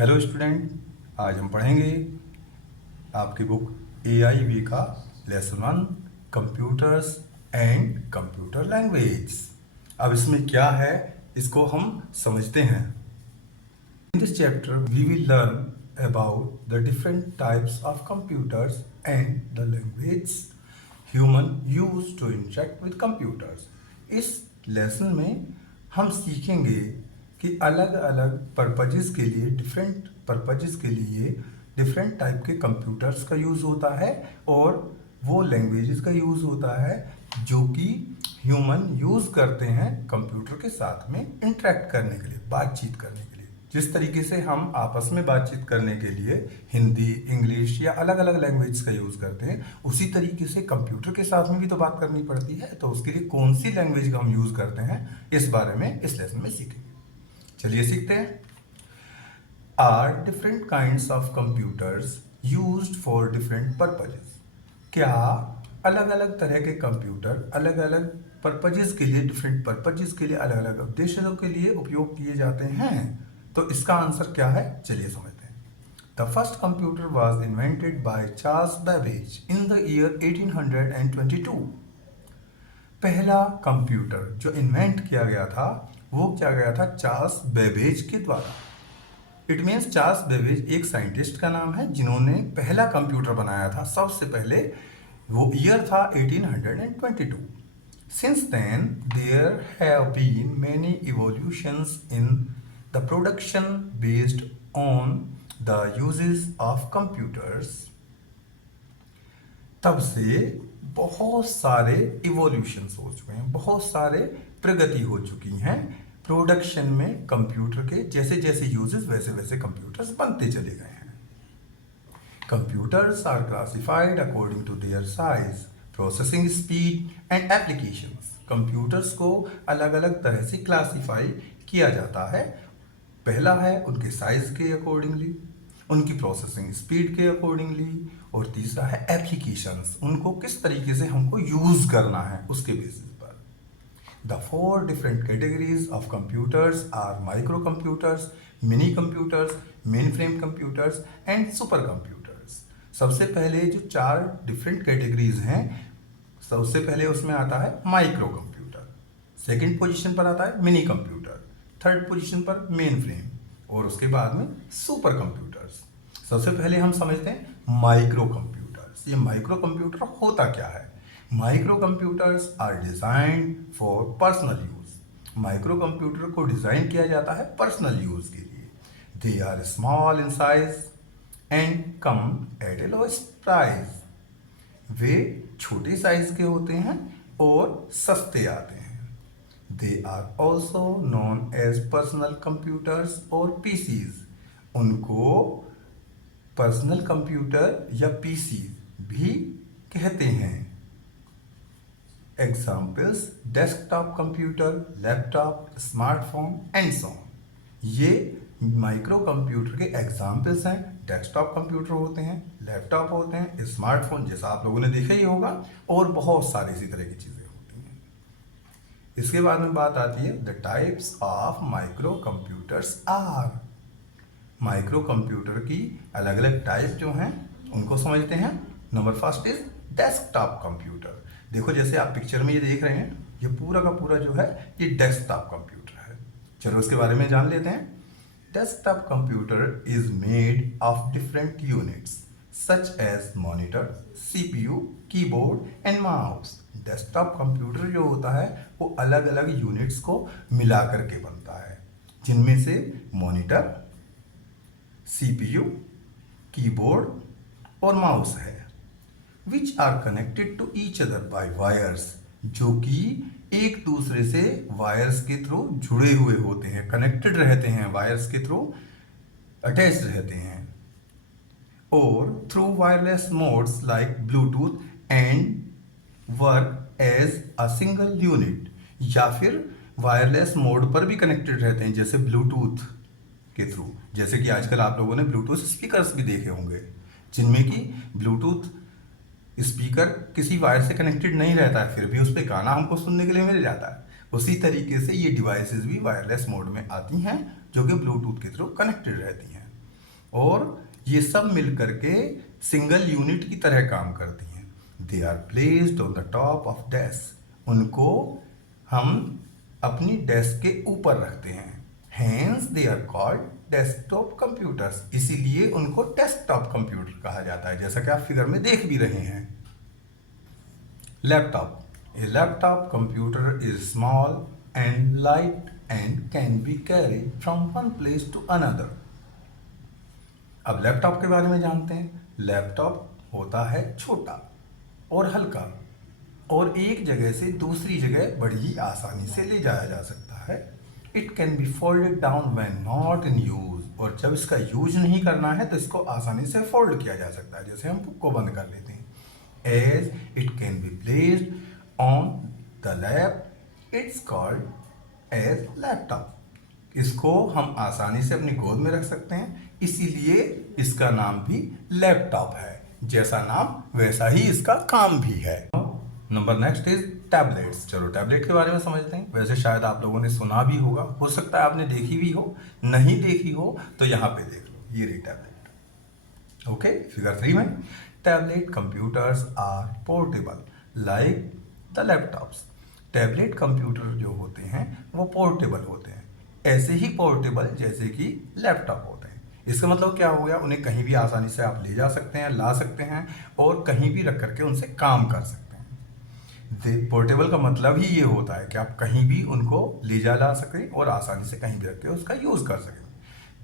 Hello student, आज हम पढ़ेंगे आपकी बुक AIV का lesson 1 computers and computer language. अब इसमें क्या है इसको हम समझते हैं। In this chapter we will learn about the different types of computers and the language human use to interact with computers। इस लेसन में हम सीखेंगे कि अलग अलग पर्पजेस के लिए डिफरेंट टाइप के कंप्यूटर्स का यूज़ होता है और वो लैंग्वेजेस का यूज़ होता है जो कि ह्यूमन यूज़ करते हैं कंप्यूटर के साथ में इंटरेक्ट करने के लिए, बातचीत करने के लिए। जिस तरीके से हम आपस में बातचीत करने के लिए हिंदी, इंग्लिश या अलग अलग लैंग्वेज का यूज़ करते हैं, उसी तरीके से कंप्यूटर के साथ में भी तो बात करनी पड़ती है। तो उसके लिए कौन सी लैंग्वेज का हम यूज़ करते हैं इस बारे में इस लेसन में सीखेंगे। चलिए सीखते हैं। Are different kinds of computers used for different purposes. क्या अलग अलग तरह के कंप्यूटर अलग अलग पर्पजेस के लिए, डिफरेंट पर्पजेस के लिए, अलग अलग उद्देश्यों के लिए उपयोग किए जाते हैं? तो इसका आंसर क्या है, चलिए समझते हैं। The first computer was invented by Charles Babbage in the year 1822। पहला कंप्यूटर जो इन्वेंट किया गया था वो किया गया था चार्ल्स बेबेज के द्वारा। इट मीन्स चार्ल्स बेबेज एक साइंटिस्ट का नाम है जिन्होंने पहला कंप्यूटर बनाया था सबसे पहले। वो ईयर था 1822। Since then there have been many evolutions in the production based on the uses of computers. तब से बहुत सारे इवोल्यूशंस हो चुके हैं, बहुत सारे प्रगति हो चुकी हैं प्रोडक्शन में कंप्यूटर के। जैसे जैसे यूजेस वैसे वैसे कंप्यूटर्स बनते चले गए हैं। Computers are classified according to their size, processing speed and applications. Computers को अलग अलग तरह से क्लासिफाई किया जाता है। पहला है उनके साइज के अकॉर्डिंगली, उनकी प्रोसेसिंग स्पीड के अकॉर्डिंगली, और तीसरा है एप्लीकेशंस, उनको किस तरीके से हमको यूज करना है उसके बेसिस पर। The 4 different categories of computers are micro computers, mini computers, mainframe computers and super computers. सबसे पहले जो 4 डिफरेंट कैटेगरीज हैं, सबसे पहले उसमें आता है माइक्रो कंप्यूटर, सेकेंड पोजिशन पर आता है मिनी कंप्यूटर, थर्ड पोजिशन पर मेन फ्रेम, और उसके बाद में सुपर कंप्यूटर्स। सबसे पहले हम समझते हैं माइक्रो कंप्यूटर्स। ये माइक्रो कंप्यूटर होता क्या है? Micro computers are designed for personal use. Micro computer को डिजाइन किया जाता है पर्सनल यूज के लिए। They are small in size and come at a lowest price. वे छोटे साइज के होते हैं और सस्ते आते हैं। They are also known as personal computers और पीसीज। उनको पर्सनल कंप्यूटर या पीसी भी कहते हैं। Examples desktop computer, laptop, smartphone and so on. ये माइक्रो कंप्यूटर के एग्जाम्पल्स हैं। डेस्कटॉप कंप्यूटर होते हैं, लैपटॉप होते हैं, स्मार्टफोन जैसा आप लोगों ने देखा ही होगा, और बहुत सारी इसी तरह की चीज़ें होती हैं। इसके बाद में बात आती है the types of micro computers are. Micro computer की अलग अलग टाइप जो हैं उनको समझते हैं। Number first is desktop computer. देखो जैसे आप पिक्चर में ये देख रहे हैं, ये पूरा का पूरा जो है ये डेस्कटॉप कंप्यूटर है। चलो उसके बारे में जान लेते हैं। Desktop computer is made of different units such as monitor, CPU, keyboard and mouse. Desktop computer जो होता है वो अलग अलग यूनिट्स को मिला करके बनता है, जिनमें से मॉनिटर, सीपीयू, कीबोर्ड और माउस है। Which are connected to each other by wires, जो कि एक दूसरे से वायर्स के थ्रू जुड़े हुए होते हैं, कनेक्टेड रहते हैं, वायर्स के थ्रू अटैच रहते हैं। और through wireless modes like bluetooth and work as a single unit, या फिर वायरलेस मोड पर भी कनेक्टेड रहते हैं, जैसे ब्लूटूथ के थ्रू। जैसे कि आजकल आप लोगों ने ब्लूटूथ स्पीकर्स भी देखे होंगे, जिनमें कि ब्लूटूथ स्पीकर किसी वायर से कनेक्टेड नहीं रहता है, फिर भी उस पर गाना हमको सुनने के लिए मिल जाता है। उसी तरीके से ये डिवाइसेस भी वायरलेस मोड में आती हैं, जो कि ब्लूटूथ के थ्रू कनेक्टेड रहती हैं। और ये सब मिल करके सिंगल यूनिट की तरह काम करती हैं। They are placed on the top of desk, उनको हम अपनी डेस्क के ऊपर रखते हैं। Hence they are called desktop computers, इसीलिए उनको डेस्कटॉप कंप्यूटर कहा जाता है, जैसा कि आप फिगर में देख भी रहे हैं। Laptop, a laptop computer is small and light and can be carried from one place to another. अब लैपटॉप के बारे में जानते हैं। लैपटॉप होता है छोटा और हल्का और एक जगह से दूसरी जगह बड़ी आसानी से ले जाया जा सकता है। It can B folded down when not in use, और जब इसका यूज नहीं करना है तो इसको आसानी से फोल्ड किया जा सकता है, जैसे हम बुक को बंद कर लेते हैं। As it can be placed on the lap, it's called as laptop. इसको हम आसानी से अपनी गोद में रख सकते हैं, इसीलिए इसका नाम भी लैपटॉप है। जैसा नाम वैसा ही इसका काम भी है। Number next is tablets. चलो टैबलेट के बारे में समझते हैं। वैसे शायद आप लोगों ने सुना भी होगा, हो सकता है आपने देखी भी हो, नहीं देखी हो तो यहाँ पे देख लो, ये रही टैबलेट। ओके, फिगर 3 में tablet computers are portable like the laptops. Tablet computer जो होते हैं वो पोर्टेबल होते हैं, ऐसे ही पोर्टेबल जैसे कि लैपटॉप होते हैं। इसका मतलब क्या हो गया, उन्हें कहीं भी आसानी से आप ले जा सकते हैं, ला सकते हैं और कहीं भी रख करके उनसे काम कर सकते हैं। पोर्टेबल का मतलब ही ये होता है कि आप कहीं भी उनको ले जा ला सकें और आसानी से कहीं भी रख के उसका यूज कर सकें।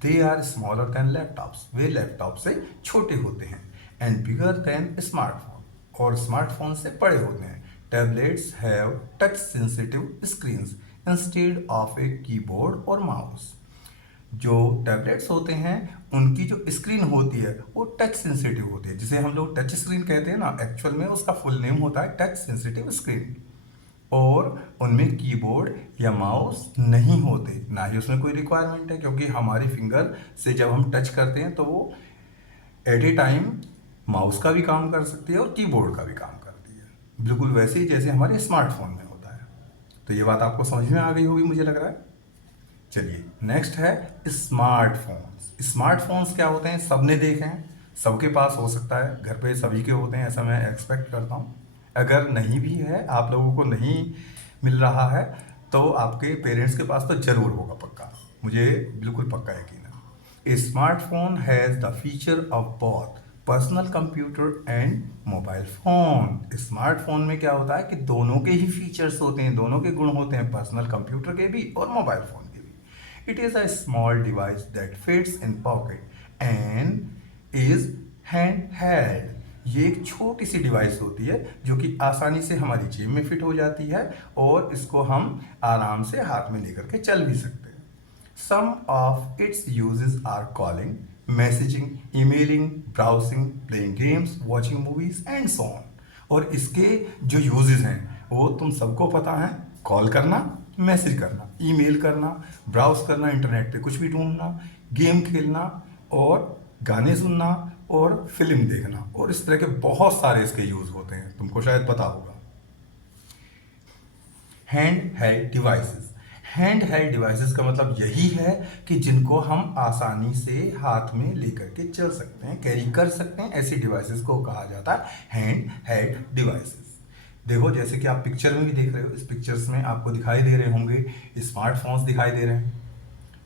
They are smaller than laptops, वे लैपटॉप से छोटे होते हैं। एंड बिगर देन स्मार्टफोन, और स्मार्टफोन से बड़े होते हैं। Tablets have touch sensitive screens instead of a keyboard और माउस। जो टैबलेट्स होते हैं उनकी जो स्क्रीन होती है वो टच सेंसिटिव होती है, जिसे हम लोग टच स्क्रीन कहते हैं ना, एक्चुअल में उसका फुल नेम होता है टच सेंसिटिव स्क्रीन। और उनमें कीबोर्ड या माउस नहीं होते, ना ही उसमें कोई रिक्वायरमेंट है, क्योंकि हमारे फिंगर से जब हम टच करते हैं तो वो एट ए टाइम माउस का भी काम कर सकती है और कीबोर्ड का भी काम करती है, बिल्कुल वैसे ही जैसे हमारे स्मार्टफोन में होता है। तो ये बात आपको समझ में आ गई होगी मुझे लग रहा है। चलिए नेक्स्ट है स्मार्टफोन्स। स्मार्टफोन्स क्या होते हैं, सबने देखे हैं, सबके पास हो सकता है, घर पे सभी के होते हैं, ऐसा मैं एक्सपेक्ट करता हूँ। अगर नहीं भी है, आप लोगों को नहीं मिल रहा है, तो आपके पेरेंट्स के पास तो जरूर होगा पक्का, मुझे बिल्कुल पक्का यकीन है। A smartphone has the feature of both personal computer and mobile phone. Smartphone में क्या होता है कि दोनों के ही फीचर्स होते हैं, दोनों के गुण होते हैं, पर्सनल कंप्यूटर के भी और मोबाइल फोन के भी। It is a small device that fits in pocket and is handheld. ये एक छोटी सी डिवाइस होती है जो कि आसानी से हमारी जेब में फिट हो जाती है और इसको हम आराम से हाथ में लेकर के चल भी सकते हैं। Some of its uses are calling, messaging, emailing, browsing, playing games, watching movies and so on. और इसके जो यूजेस हैं वो तुम सबको पता है, कॉल करना, मैसेज करना, ईमेल करना, ब्राउज करना, इंटरनेट पे कुछ भी ढूंढना, गेम खेलना और गाने सुनना और फिल्म देखना, और इस तरह के बहुत सारे इसके यूज होते हैं, तुमको शायद पता होगा। Hand held devices. Hand held devices का मतलब यही है कि जिनको हम आसानी से हाथ में लेकर के चल सकते हैं, कैरी कर सकते हैं, ऐसी डिवाइसेस को कहा जाता है हैंड हेल्ड डिवाइसेस। देखो जैसे कि आप पिक्चर में भी देख रहे हो, इस पिक्चर्स में आपको दिखाई दे रहे होंगे स्मार्टफोन्स दिखाई दे रहे हैं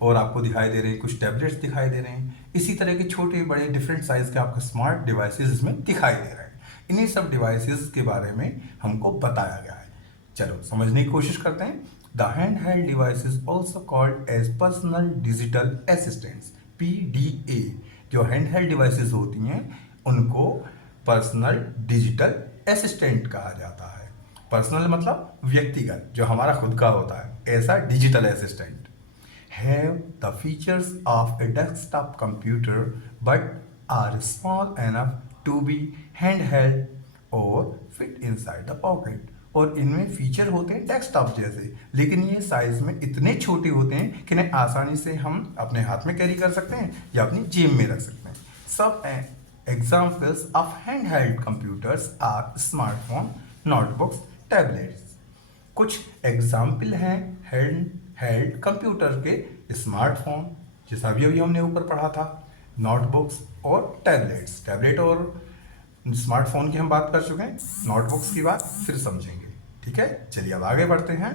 और आपको दिखाई दे रहे हैं कुछ टैबलेट्स दिखाई दे रहे हैं। इसी तरह के छोटे बड़े डिफरेंट साइज के आपको स्मार्ट डिवाइसेस इसमें दिखाई दे रहे हैं। इन्हीं सब डिवाइसेस के बारे में हमको बताया गया है। चलो समझने की कोशिश करते हैं। The hand held devices also called as personal digital assistants, PDA। जो हैंड हेल्ड डिवाइसेस होती हैं उनको पर्सनल डिजिटल असिस्टेंट कहा जाता है। पर्सनल मतलब व्यक्तिगत, जो हमारा खुद का होता है, ऐसा digital assistant. Have the features of a desktop computer but are small enough to be hand held और फिट इनसाइड द पॉकेट। और इनमें फीचर होते हैं डेस्कटॉप जैसे, लेकिन ये साइज में इतने छोटे होते हैं कि इन्हें आसानी से हम अपने हाथ में कैरी कर सकते हैं या अपनी जेब में रख सकते हैं। सब examples of handheld computers are smartphone, notebooks, tablets। कुछ एग्जाम्पल हैं हैंड हेल्ड कंप्यूटर के। स्मार्टफोन, जैसा अभी हमने ऊपर पढ़ा था, नोटबुक्स और टैबलेट्स। टैबलेट और स्मार्टफोन की हम बात कर चुके हैं, नोटबुक्स की बात फिर समझेंगे। ठीक है, चलिए अब आगे बढ़ते हैं।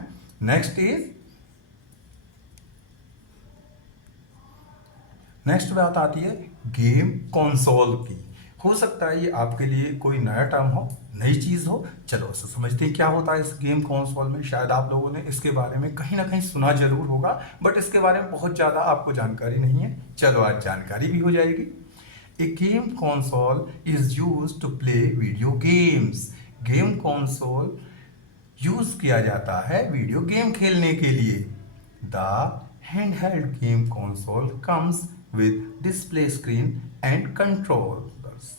नेक्स्ट बात आती है गेम कंसोल की। हो सकता है ये आपके लिए कोई नया टर्म हो, नई चीज़ हो। चलो इसे समझते हैं क्या होता है इस गेम कंसोल में। शायद आप लोगों ने इसके बारे में कहीं ना कहीं सुना जरूर होगा, बट इसके बारे में बहुत ज़्यादा आपको जानकारी नहीं है। चलो आज जानकारी भी हो जाएगी। A game console is use to play video games. Game console use किया जाता है वीडियो गेम खेलने के लिए। The handheld game console comes with display screen and controllers.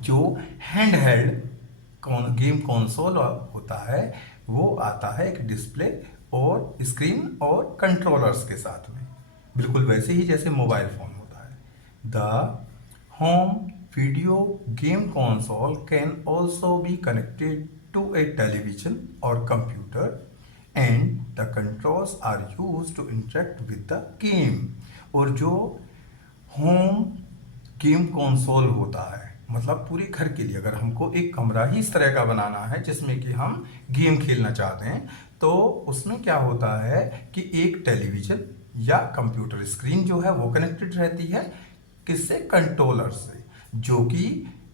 जो हैंडहेल्ड गेम कंसोल होता है वो आता है एक डिस्प्ले और स्क्रीन और कंट्रोलर्स के साथ में, बिल्कुल वैसे ही जैसे मोबाइल फोन होता है। The home video game console can also be connected to a television or computer and the controls are used to interact with the game। और जो होम गेम कंसोल होता है मतलब पूरे घर के लिए, अगर हमको एक कमरा ही इस तरह का बनाना है जिसमें कि हम गेम खेलना चाहते हैं, तो उसमें क्या होता है कि एक टेलीविजन या कंप्यूटर स्क्रीन जो है वो कनेक्टेड रहती है किससे, कंट्रोलर से, जो कि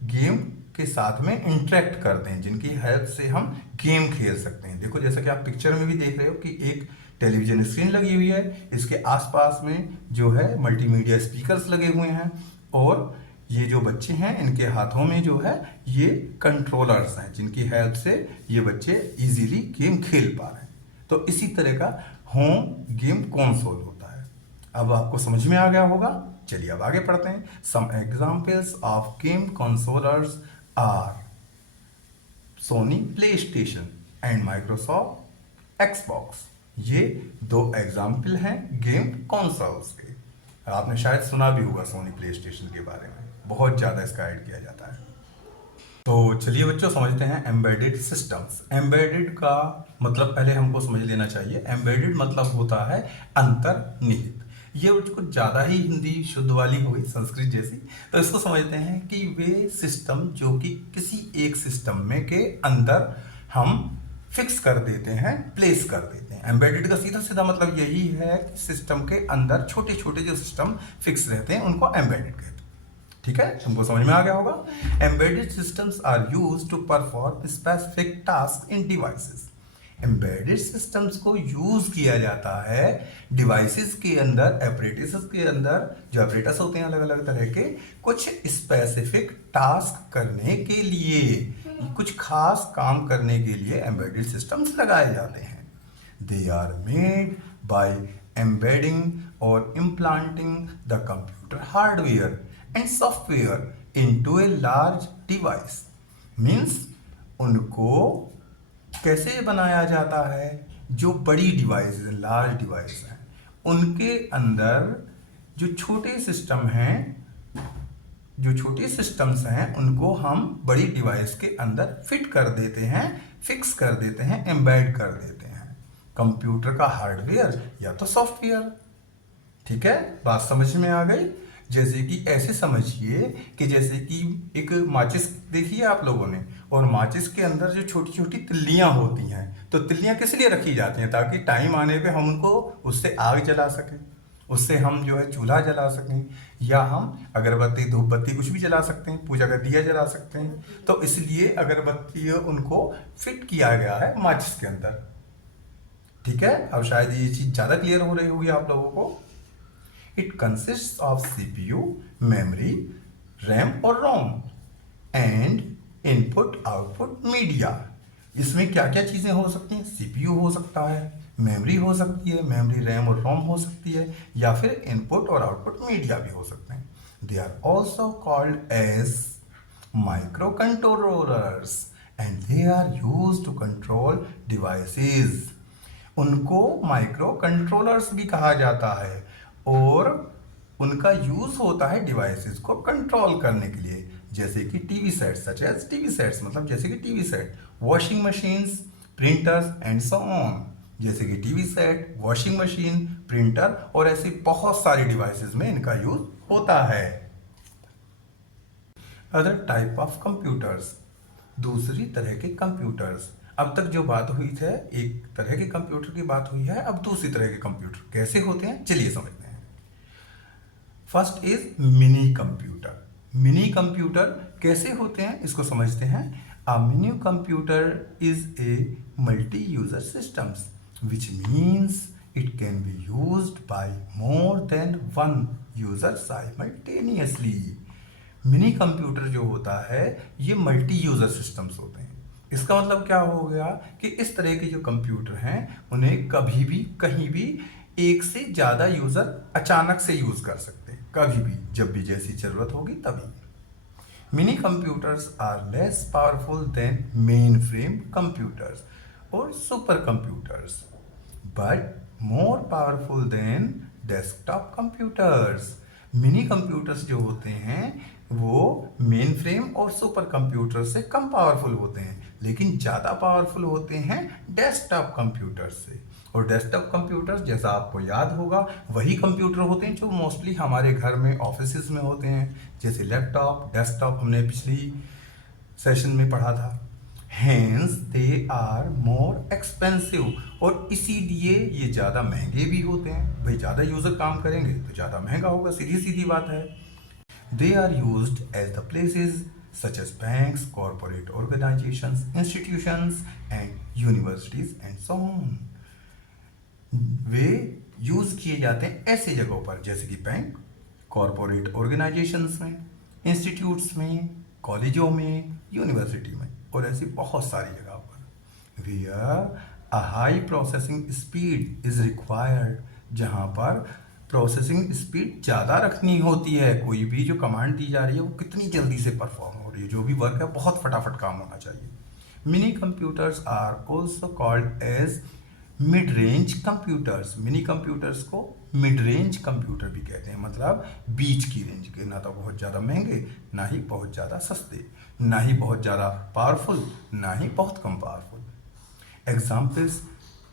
गेम के साथ में इंटरेक्ट करते हैं, जिनकी हेल्प से हम गेम खेल सकते हैं। देखो जैसा कि आप पिक्चर में भी देख रहे हो कि एक टेलीविजन स्क्रीन लगी हुई है, इसके आसपास में जो है मल्टीमीडिया स्पीकर्स लगे हुए हैं, और ये जो बच्चे हैं इनके हाथों में जो है ये कंट्रोलर्स हैं, जिनकी हेल्प से ये बच्चे इजीली गेम खेल पा रहे हैं। तो इसी तरह का होम गेम कंसोल होता है। अब आपको समझ में आ गया होगा। चलिए अब आगे पढ़ते हैं। Some examples of game consolers are Sony PlayStation and Microsoft Xbox. ये दो एग्जाम्पल हैं गेम कंसोल्स के। आपने शायद सुना भी होगा सोनी प्ले स्टेशन के बारे में, बहुत ज़्यादा इसका ऐड किया जाता है। तो चलिए बच्चों समझते हैं एम्बेडेड सिस्टम्स। एम्बेडेड का मतलब पहले हमको समझ लेना चाहिए। एम्बेडेड मतलब होता है अंतर्निहित। ये कुछ ज़्यादा ही हिंदी शुद्ध वाली हो गई, संस्कृत जैसी। तो इसको समझते हैं कि वे सिस्टम जो कि किसी एक सिस्टम में के अंदर हम फिक्स कर देते हैं, प्लेस कर देते हैं। एम्बेडेड का सीधा सीधा मतलब यही है कि सिस्टम के अंदर छोटे छोटे जो सिस्टम फिक्स रहते हैं उनको एम्बेडेड कहते हैं। ठीक है, तुमको समझ में आ गया होगा। Embedded systems are used to perform specific task in devices. Embedded systems को यूज किया जाता है डिवाइसेस के अंदर, एपरेटस के अंदर। जो एपरेटस होते हैं अलग अलग तरह के, कुछ स्पेसिफिक टास्क करने के लिए, कुछ खास काम करने के लिए एम्बेडेड सिस्टम्स लगाए जाते हैं। They are made by embedding और implanting the computer hardware and software into a large device. Means उनको कैसे बनाया जाता है, जो बड़ी डिवाइस है, लार्ज डिवाइस है, उनके अंदर जो छोटे सिस्टम हैं, जो छोटे सिस्टम्स हैं उनको हम बड़ी डिवाइस के अंदर फिट कर देते हैं, फिक्स कर देते हैं, एम्बेड कर देते हैं। कंप्यूटर का हार्डवेयर या तो सॉफ्टवेयर। ठीक है, बात समझ में आ गई। जैसे कि ऐसे समझिए कि जैसे कि एक माचिस देखिए आप लोगों ने, और माचिस के अंदर जो छोटी छोटी तिल्लियां होती हैं, तो तिल्लियां किस लिए रखी जाती हैं, ताकि टाइम आने पे हम उनको उससे आग जला सकें, उससे हम जो है चूल्हा जला सकें, या हम अगरबत्ती धूप बत्ती कुछ भी जला सकते हैं, पूजा का दिया जला सकते हैं। तो इसलिए अगरबत्ती उनको फिट किया गया है माचिस के अंदर। ठीक है, अब शायद ये चीज़ ज़्यादा क्लियर हो रही होगी आप लोगों को। It consists of CPU, memory, RAM और ROM and input-output media। इसमें क्या क्या चीज़ें हो सकती हैं? CPU हो सकता है, मेमोरी हो सकती है, मेमोरी रैम और रोम हो सकती है, या फिर इनपुट और आउटपुट मीडिया भी हो सकते हैं। They are also called as micro controllers and they are use to control devices. उनको माइक्रो कंट्रोलर्स भी कहा जाता है और उनका यूज होता है डिवाइसेस को कंट्रोल करने के लिए, जैसे कि TV sets, such as TV sets मतलब जैसे कि TV set, washing machines, printers and so on. जैसे कि TV set, washing machine, printer और ऐसी बहुत सारी डिवाइसेस में इनका यूज होता है। अदर टाइप ऑफ कंप्यूटर्स, दूसरी तरह के कंप्यूटर्स। अब तक जो बात हुई थे एक तरह के कंप्यूटर की बात हुई है, अब दूसरी तरह के कंप्यूटर कैसे होते हैं चलिए समझते हैं। First is mini computer. Mini computer कैसे होते हैं इसको समझते हैं। A mini computer is a multi user systems which means it can be used by more than one user simultaneously. Mini computer जो होता है ये मल्टी यूजर सिस्टम्स होते हैं। इसका मतलब क्या हो गया कि इस तरह के जो कंप्यूटर हैं उन्हें कभी भी कहीं भी एक से ज़्यादा यूज़र अचानक से यूज़ कर सकते हैं, कभी भी जब भी जैसी ज़रूरत होगी तभी। Mini computers are less powerful than mainframe computers और super computers but more powerful than desktop computers. Mini computers जो होते हैं वो मेन फ्रेम और सुपर कंप्यूटर से कम पावरफुल होते हैं, लेकिन ज़्यादा पावरफुल होते हैं डेस्कटॉप कंप्यूटर से। और डेस्कटॉप कंप्यूटर्स जैसा आपको याद होगा वही कंप्यूटर होते हैं जो मोस्टली हमारे घर में ऑफिसेज में होते हैं, जैसे लैपटॉप, डेस्कटॉप हमने पिछली सेशन में पढ़ा था। Hence they are more expensive, और इसीलिए ये ज़्यादा महंगे भी होते हैं। भाई ज़्यादा यूज़र काम करेंगे तो ज़्यादा महंगा होगा, सीधी सीधी बात है। They are used as the places such as banks, corporate organizations, institutions and universities and so on. Way use किए जाते हैं ऐसे जगहों पर जैसे कि बैंक, कॉरपोरेट ऑर्गेनाइजेशंस में, इंस्टीट्यूट्स में, कॉलेजों में, यूनिवर्सिटी में और ऐसी बहुत सारी जगहों पर। Where a high processing speed is required, जहाँ पर प्रोसेसिंग स्पीड ज़्यादा रखनी होती है। कोई भी जो कमांड दी जा रही है वो कितनी जल्दी से परफॉर्म हो रही है, जो भी वर्क है बहुत फटाफट काम होना चाहिए। Mini computers are also called as mid range computers. Mini computers को मिड रेंज कंप्यूटर भी कहते हैं, मतलब बीच की रेंज के, ना तो बहुत ज़्यादा महंगे, ना ही बहुत ज़्यादा सस्ते, ना ही बहुत ज़्यादा पावरफुल, ना ही बहुत कम पावरफुल। एग्जाम्पल्स,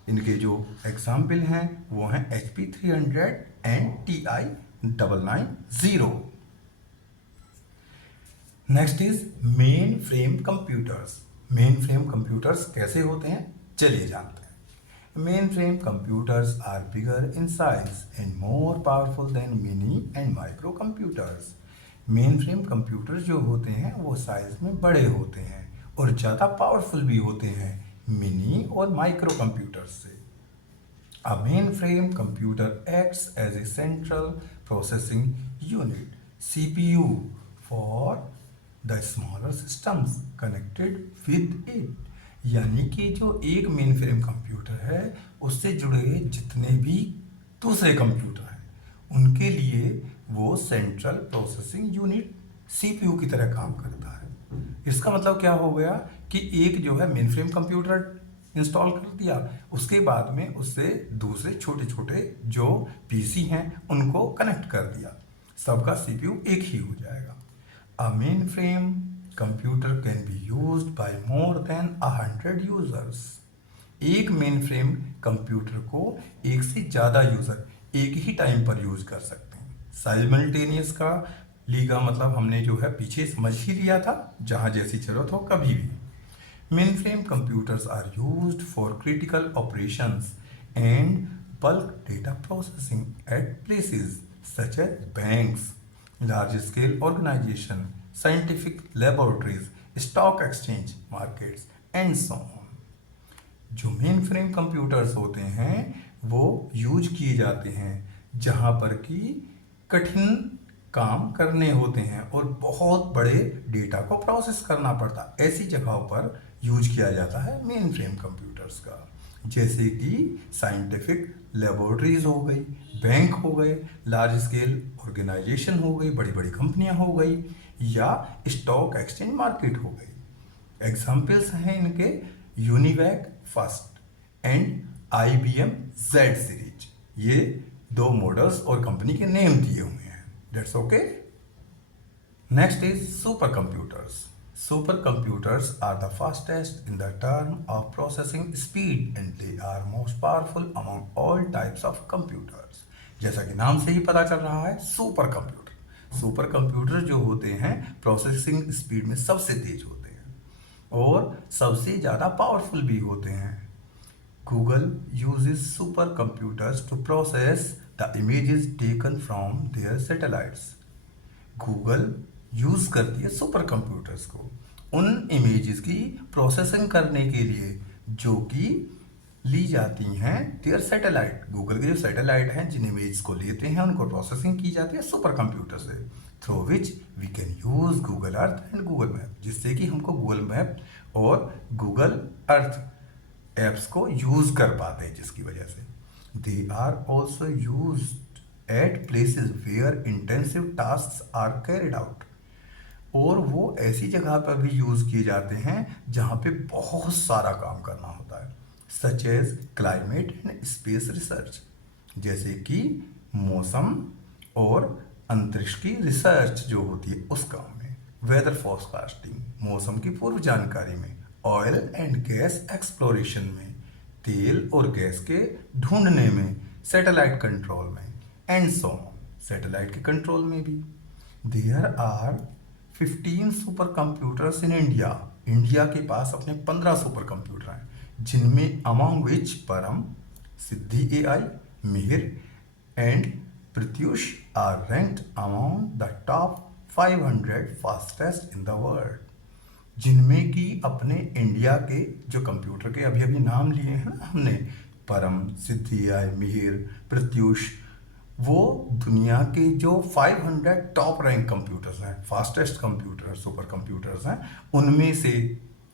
इनके जो एग्जाम्पल हैं वो हैं HP 300 and TI-990। Next is mainframe computers. Mainframe computers कैसे होते हैं चलिए जानते हैं। Mainframe computers are bigger in size and more powerful than mini and micro computers. Mainframe computer जो होते हैं वो साइज में बड़े होते हैं और ज़्यादा पावरफुल भी होते हैं मिनी और माइक्रो कंप्यूटर्स से। A mainframe computer acts as a central processing unit (CPU) for the smaller systems connected with it. यानी कि जो एक मेन फ्रेम कंप्यूटर है उससे जुड़े जितने भी दूसरे कंप्यूटर हैं उनके लिए वो सेंट्रल प्रोसेसिंग यूनिट CPU की तरह काम करता है। इसका मतलब क्या हो गया कि एक जो है मेन फ्रेम कंप्यूटर इंस्टॉल कर दिया, उसके बाद में उससे दूसरे छोटे छोटे जो पीसी हैं उनको कनेक्ट कर दिया, सबका CPU एक ही हो जाएगा। अ main frame computer can be used by more than 100 users. एक मेन फ्रेम कंप्यूटर को एक से ज़्यादा यूज़र एक ही टाइम पर यूज कर सकते हैं। साइमल्टेनियस का लीगा मतलब हमने जो है पीछे समझ ही लिया था, जहाँ जैसी जरूरत हो कभी भी। Mainframe computers are used for critical operations and bulk data processing at places such as banks, large-scale organization, scientific laboratories, stock exchange markets, and so on. जो मेन फ्रेम कंप्यूटर्स होते हैं वो यूज किए जाते हैं जहाँ पर कि कठिन काम करने होते हैं और बहुत बड़े डेटा को प्रोसेस करना पड़ता है, ऐसी जगहों पर यूज किया जाता है मेन फ्रेम कंप्यूटर्स का। जैसे कि साइंटिफिक लेबोरेटरीज हो गई, बैंक हो गए, लार्ज स्केल ऑर्गेनाइजेशन हो गई, बड़ी बड़ी कंपनियां हो गई, या स्टॉक एक्सचेंज मार्केट हो गई। एग्जाम्पल्स हैं इनके UNIVAC first and IBM Z series. ये दो मॉडल्स और कंपनी के नेम दिए हुए हैं। That's okay. Next is supercomputers. Supercomputers are the fastest in the term of processing speed and they are most powerful among all types of computers. जैसा कि नाम से ही पता चल रहा है, सुपर कंप्यूटर जो होते हैं प्रोसेसिंग स्पीड में सबसे तेज होते हैं और सबसे ज़्यादा पावरफुल भी होते हैं. Google uses supercomputers to process the images taken from their satellites. Google use करती है सुपर कंप्यूटर्स को उन इमेजेस की प्रोसेसिंग करने के लिए जो कि ली जाती हैं देयर सैटेलाइट. गूगल के जो सैटेलाइट हैं जिन इमेज को लेते हैं उनको प्रोसेसिंग की जाती है सुपर कंप्यूटर से, through which we can use Google Earth and Google map, जिससे कि हमको गूगल मैप और गूगल अर्थ एप्स को यूज कर पाते हैं, जिसकी वजह से they are also use at places where intensive tasks are carried out. और वो ऐसी जगह पर भी यूज़ किए जाते हैं जहाँ पे बहुत सारा काम करना होता है, such as climate and space research, जैसे कि मौसम और अंतरिक्ष की रिसर्च जो होती है उस काम में, वेदर फोरकास्टिंग मौसम की पूर्व जानकारी में, ऑयल एंड गैस एक्सप्लोरेशन में तेल और गैस के ढूंढने में, सैटेलाइट कंट्रोल में एंड सो सैटेलाइट के कंट्रोल में भी. There are 15 super computers in India. India के पास अपने 15 सुपर कंप्यूटर हैं, जिनमें among which Param, Siddhi AI, Mihir and Pratyush are ranked among the top 500 fastest in the world. जिनमें कि अपने इंडिया के जो कंप्यूटर के अभी अभी नाम लिए हैं ना हमने, परम, सिद्धि एआई, मिहिर, प्रत्युष, वो दुनिया के जो 500 टॉप रैंक कंप्यूटर्स हैं, फास्टेस्ट कंप्यूटर सुपर कंप्यूटर्स हैं, उनमें से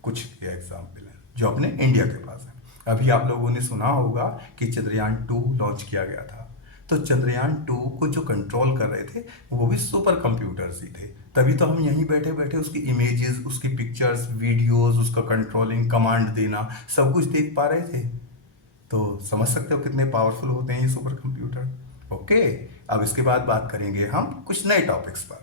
कुछ एग्जाम्पल हैं जो अपने इंडिया के पास हैं. अभी आप लोगों ने सुना होगा कि चंद्रयान 2 लॉन्च किया गया था, तो चंद्रयान 2 को जो कंट्रोल कर रहे थे वो भी सुपर कंप्यूटर्स ही थे. तभी तो हम यहीं बैठे बैठे उसकी इमेजेस, उसकी पिक्चर्स, वीडियोस, उसका कंट्रोलिंग, कमांड देना, सब कुछ देख पा रहे थे. तो समझ सकते हो कितने पावरफुल होते हैं ये सुपर कंप्यूटर. ओके, अब इसके बाद बात करेंगे हम कुछ नए टॉपिक्स पर.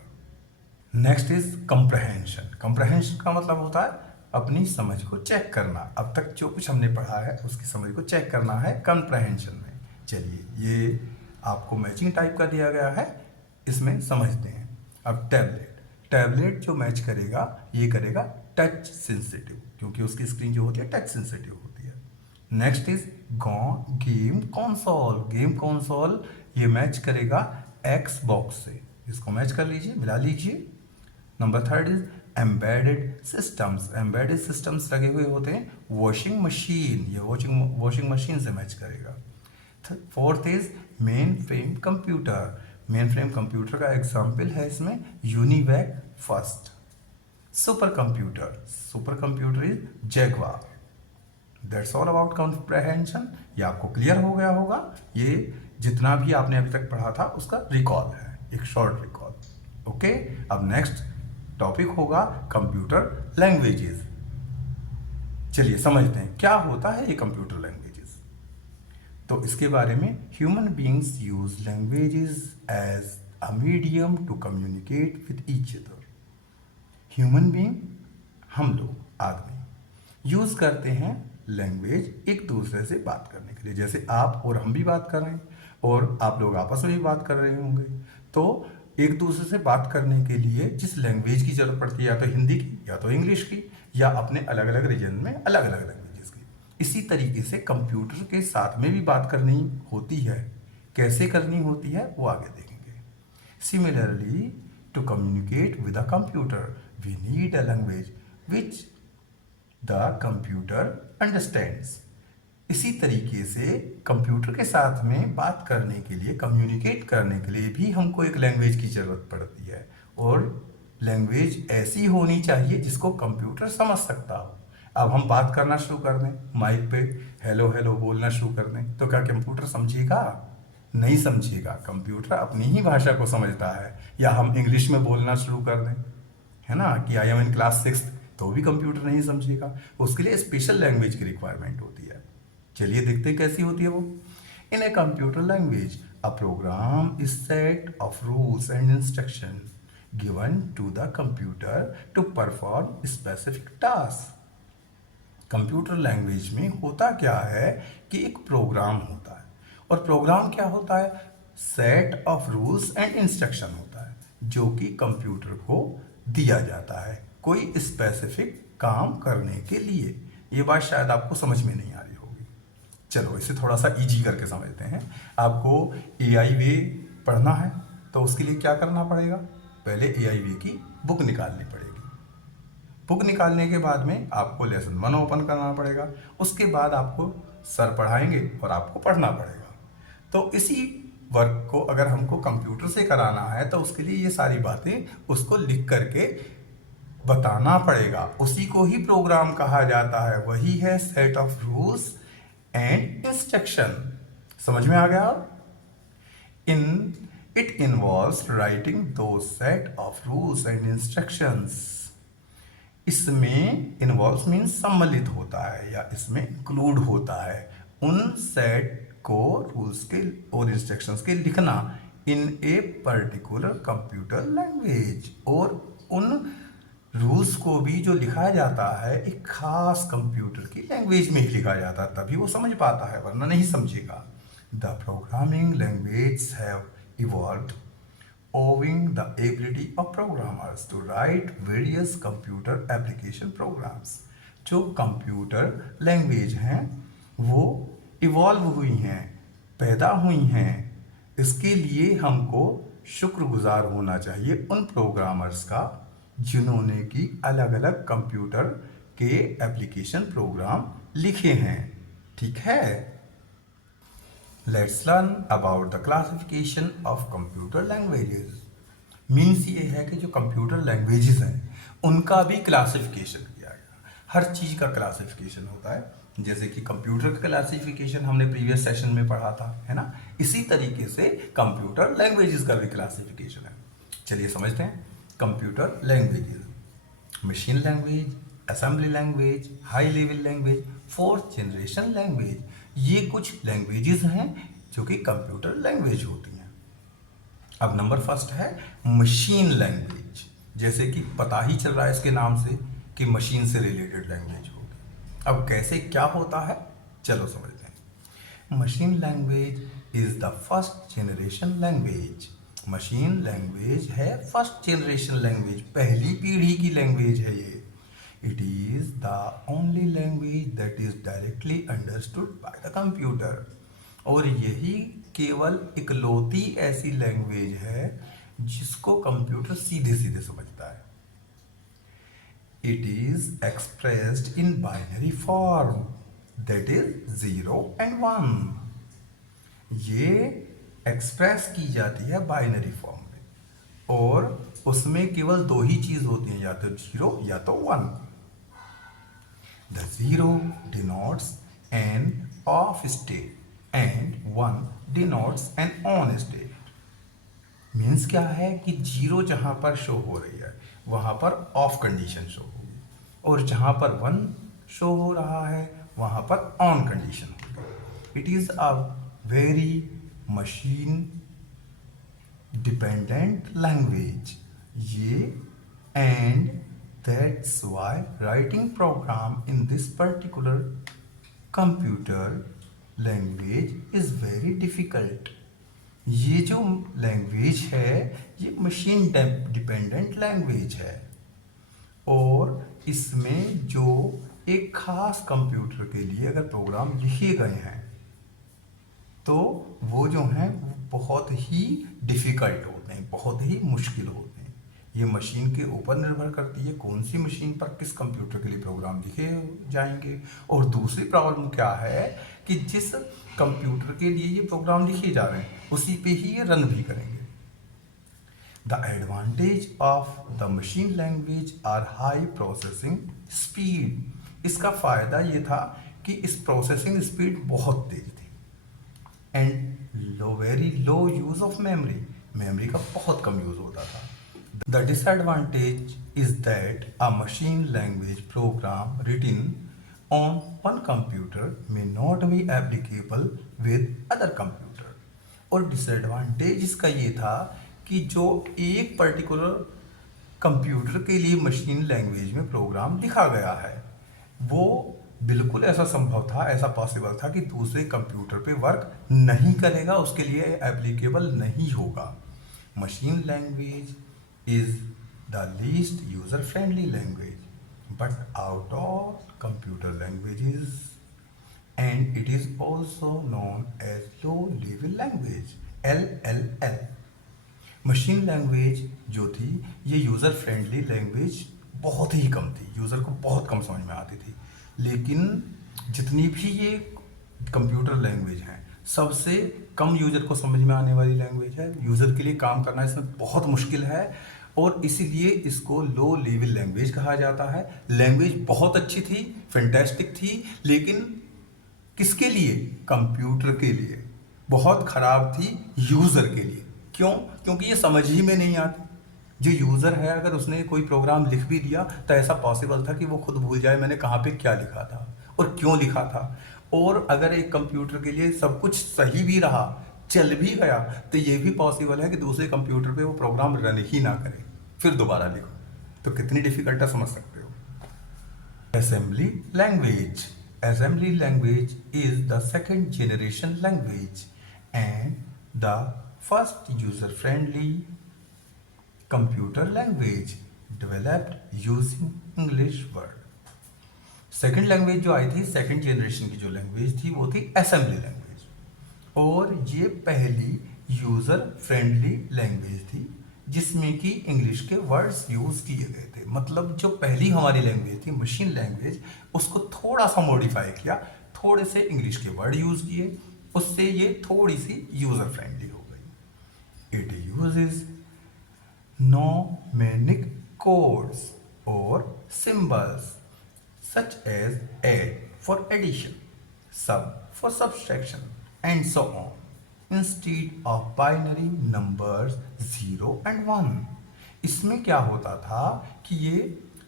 Next is comprehension. कंप्रहेंशन का मतलब होता है अपनी समझ को चेक करना. अब तक जो कुछ हमने पढ़ा है उसकी समझ को चेक करना है कंप्रहेंशन में. चलिए, ये आपको मैचिंग टाइप का दिया गया है, इसमें समझते हैं. अब टैबलेट जो मैच करेगा ये करेगा टच सेंसिटिव, क्योंकि उसकी स्क्रीन जो होती है टच सेंसिटिव होती है. नेक्स्ट इज गेम कंसोल ये मैच करेगा Xbox से. इसको मैच कर लीजिए, मिला लीजिए. नंबर 3 इज एम्बेडेड सिस्टम्स लगे हुए होते हैं वॉशिंग मशीन, ये वॉशिंग मशीन से मैच करेगा. 4th is mainframe computer का एग्जाम्पल है इसमें UNIVAC first. Super computer is Jaguar. That's all about comprehension. ये आपको क्लियर हो गया होगा. ये जितना भी आपने अभी तक पढ़ा था उसका रिकॉल है, एक शॉर्ट रिकॉल. ओके, अब नेक्स्ट टॉपिक होगा कंप्यूटर लैंग्वेजेस. चलिए समझते हैं क्या होता है ये कंप्यूटर लैंग्वेजेस. तो इसके बारे में, human beings use languages as a medium to communicate with each other. Human being, हम लोग आदमी यूज करते हैं लैंग्वेज एक दूसरे से बात करने के लिए. जैसे आप और हम भी बात कर रहे हैं और आप लोग आपस में भी बात कर रहे होंगे, तो एक दूसरे से बात करने के लिए जिस लैंग्वेज की जरूरत पड़ती है, या तो हिंदी की या तो इंग्लिश की या अपने अलग अलग रीजन में अलग अलग लैंग्वेजेस की, इसी तरीके से कंप्यूटर के साथ में भी बात करनी होती है. कैसे करनी होती है वो आगे देखेंगे. Similarly, to communicate with a computer we need a language which the computer understands. इसी तरीके से कंप्यूटर के साथ में बात करने के लिए, कम्युनिकेट करने के लिए भी हमको एक लैंग्वेज की ज़रूरत पड़ती है, और लैंग्वेज ऐसी होनी चाहिए जिसको कंप्यूटर समझ सकता हो. अब हम बात करना शुरू कर दें, माइक पे हेलो हेलो बोलना शुरू कर दें, तो क्या कंप्यूटर समझेगा? नहीं समझेगा. कंप्यूटर अपनी ही भाषा को समझता है. या हम इंग्लिश में बोलना शुरू कर दें, है ना, कि आई एम इन क्लास 6, तो भी कंप्यूटर नहीं समझेगा. उसके लिए स्पेशल लैंग्वेज की रिक्वायरमेंट होती है. चलिए देखते हैं कैसी होती है वो. In a computer language a program is set of rules and instruction given to the computer to perform specific task। Computer language में होता क्या है कि एक प्रोग्राम होता है, और प्रोग्राम क्या होता है, set of rules and instruction होता है जो कि कंप्यूटर को दिया जाता है कोई स्पेसिफिक काम करने के लिए। ये बात शायद आपको समझ में नहीं आ रही होगी। चलो इसे थोड़ा सा इजी करके समझते हैं। आपको एआई वे पढ़ना है तो उसके लिए क्या करना पड़ेगा, पहले एआई वे की बुक निकालनी पड़ेगी। बुक निकालने के बाद में आपको लेसन 1 ओपन करना पड़ेगा, उसके बाद आपको सर पढ़ाएंगे और आपको पढ़ना पड़ेगा। तो इसी वर्क को अगर हमको कंप्यूटर से कराना है तो उसके लिए ये सारी बातें उसको लिख करके बताना पड़ेगा। उसी को ही प्रोग्राम कहा जाता है, वही है set of rules and instruction. समझ में आ गया? इन इट इन्वॉल्व्स राइटिंग दो set of rules and instructions. इसमें इन्वॉल्व मीन्स सम्मिलित होता है या इसमें इंक्लूड होता है उन सेट को रूल्स के और इंस्ट्रक्शंस के लिखना इन ए पर्टिकुलर कंप्यूटर लैंग्वेज, और उन रूल्स को भी जो लिखा जाता है एक खास कंप्यूटर की लैंग्वेज में ही लिखा जाता है, तभी वो समझ पाता है, वरना नहीं समझेगा। The programming language have evolved owing the ability of programmers to write various computer application programs। जो कंप्यूटर लैंग्वेज हैं वो इवॉल्व हुई हैं, पैदा हुई हैं। इसके लिए हमको शुक्रगुजार होना चाहिए उन प्रोग्रामर्स का जिन्होंने कि अलग अलग कंप्यूटर के एप्लीकेशन प्रोग्राम लिखे हैं। ठीक है, let's learn about the classification of computer languages. Means ये है कि जो कंप्यूटर लैंग्वेजेस हैं उनका भी क्लासिफिकेशन किया गया। हर चीज़ का क्लासिफिकेशन होता है, जैसे कि कंप्यूटर का क्लासिफिकेशन हमने प्रीवियस सेशन में पढ़ा था, है ना। इसी तरीके से कंप्यूटर लैंग्वेजेस का भी क्लासिफिकेशन है। चलिए समझते हैं। Computer languages, machine language, assembly language, high level language, fourth generation language, ये कुछ लैंग्वेजेस हैं जो कि कंप्यूटर लैंग्वेज होती हैं। अब नंबर फर्स्ट है मशीन लैंग्वेज। जैसे कि पता ही चल रहा है इसके नाम से कि मशीन से रिलेटेड लैंग्वेज होगी। अब कैसे क्या होता है, चलो समझते हैं। Machine language is the first generation language. Machine language है फर्स्ट जनरेशन लैंग्वेज, पहली पीढ़ी की लैंग्वेज है ये। It is the only language that is directly understood by the computer। और यही केवल इकलौती ऐसी लैंग्वेज है जिसको कंप्यूटर सीधे सीधे समझता है। It is expressed in binary form, that is 0 and 1। ये एक्सप्रेस की जाती है बाइनरी फॉर्म में, और उसमें केवल दो ही चीज होती हैं, या तो 0 या तो 1। The 0 denotes an off state and 1 denotes an on state। Means क्या है कि 0 जहाँ पर शो हो रही है वहाँ पर ऑफ कंडीशन शो होगी, और जहाँ पर 1 शो हो रहा है वहाँ पर ऑन कंडीशन होगी। It is a very machine dependent language ये, and that's why writing program in this particular computer language is very difficult। ये जो लैंग्वेज है ये मशीन डिपेंडेंट लैंग्वेज है, और इसमें जो एक खास कंप्यूटर के लिए अगर प्रोग्राम लिखे गए हैं तो वो जो हैं बहुत ही डिफ़िकल्ट होते हैं, बहुत ही मुश्किल होते हैं। ये मशीन के ऊपर निर्भर करती है कौन सी मशीन पर किस कंप्यूटर के लिए प्रोग्राम लिखे जाएंगे। और दूसरी प्रॉब्लम क्या है कि जिस कंप्यूटर के लिए ये प्रोग्राम लिखे जा रहे हैं उसी पे ही ये रन भी करेंगे। The advantage of the machine language are high processing speed. इसका फ़ायदा ये था कि इस प्रोसेसिंग स्पीड बहुत तेज थी, and very low use of memory, memory का बहुत कम यूज़ होता था। The disadvantage is that a machine language program written on one computer may not be applicable with other computer। और डिसएडवांटेज इसका ये था कि जो एक पर्टिकुलर कंप्यूटर के लिए मशीन लैंग्वेज में प्रोग्राम लिखा गया है, वो बिल्कुल ऐसा संभव था, ऐसा पॉसिबल था कि दूसरे कंप्यूटर पे वर्क नहीं करेगा, उसके लिए एप्लीकेबल नहीं होगा। Machine language is the least user friendly language but out of computer languages and it is also known as low level language LLL। Machine language जो थी ये यूज़र फ्रेंडली लैंग्वेज बहुत ही कम थी, यूज़र को बहुत कम समझ में आती थी। लेकिन जितनी भी ये कंप्यूटर लैंग्वेज हैं सबसे कम यूज़र को समझ में आने वाली लैंग्वेज है, यूज़र के लिए काम करना इसमें बहुत मुश्किल है और इसीलिए इसको लो लेवल लैंग्वेज कहा जाता है। लैंग्वेज बहुत अच्छी थी, फैंटास्टिक थी, लेकिन किसके लिए? कंप्यूटर के लिए। बहुत खराब थी यूज़र के लिए। क्यों? क्योंकि ये समझ ही में नहीं आती। जो यूज़र है अगर उसने कोई प्रोग्राम लिख भी दिया तो ऐसा पॉसिबल था कि वो खुद भूल जाए मैंने कहाँ पे क्या लिखा था और क्यों लिखा था। और अगर एक कंप्यूटर के लिए सब कुछ सही भी रहा, चल भी गया, तो ये भी पॉसिबल है कि दूसरे कंप्यूटर पे वो प्रोग्राम रन ही ना करे, फिर दोबारा लिखो। तो कितनी डिफिकल्ट है समझ सकते हो। Assembly language. Assembly language is the second generation language and the first user-friendly computer language developed using English word। Second language जो आई थी, सेकेंड जनरेशन की जो लैंग्वेज थी वो थी असेंबली लैंग्वेज, और ये पहली यूज़र फ्रेंडली लैंग्वेज थी जिसमें कि इंग्लिश के वर्ड्स यूज़ किए गए थे। मतलब जो पहली हमारी लैंग्वेज थी मशीन लैंग्वेज, उसको थोड़ा सा मॉडिफाई किया, थोड़े से इंग्लिश के वर्ड यूज़ किए, उससे ये थोड़ी सी यूज़र फ्रेंडली हो गई। इट यूजेस न्यूमेरिक कोड्स और symbols such as add for addition, sub for subtraction and so on instead of binary numbers 0 and 1। इसमें क्या होता था कि ये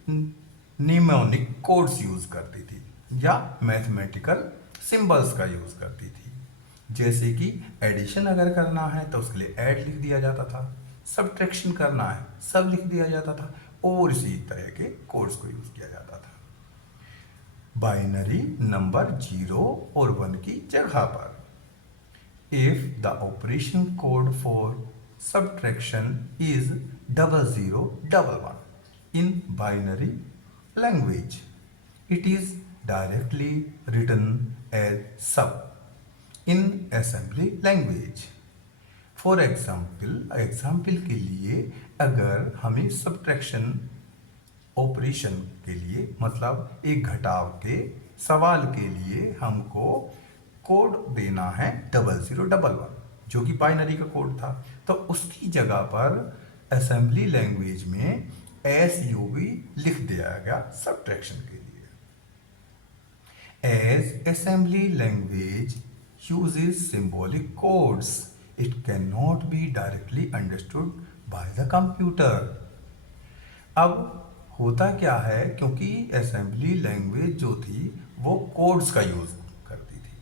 निमोनिक कोड्स यूज करती थी या मैथमेटिकल सिंबल्स का यूज करती थी। जैसे कि एडिशन अगर करना है तो उसके लिए ऐड लिख दिया जाता था, सब्ट्रैक्शन करना है सब लिख दिया जाता था, और इसी तरह के कोड्स को यूज किया जाता था। बाइनरी नंबर 0 और 1 की जगह पर। If the operation code for subtraction is 0011 in binary language, it is directly written as sub in assembly language। For example के लिए अगर हमें subtraction ऑपरेशन के लिए, मतलब एक घटाव के सवाल के लिए हमको कोड देना है 0011 जो कि बाइनरी का कोड था, तो उसकी जगह पर असेंबली लैंग्वेज में SUB लिख दिया गया सब्ट्रैक्शन के लिए। As assembly language uses symbolic codes it can not be directly understood by the computer. अब होता क्या है, क्योंकि असेंबली लैंग्वेज जो थी वो कोड्स का यूज करती थी,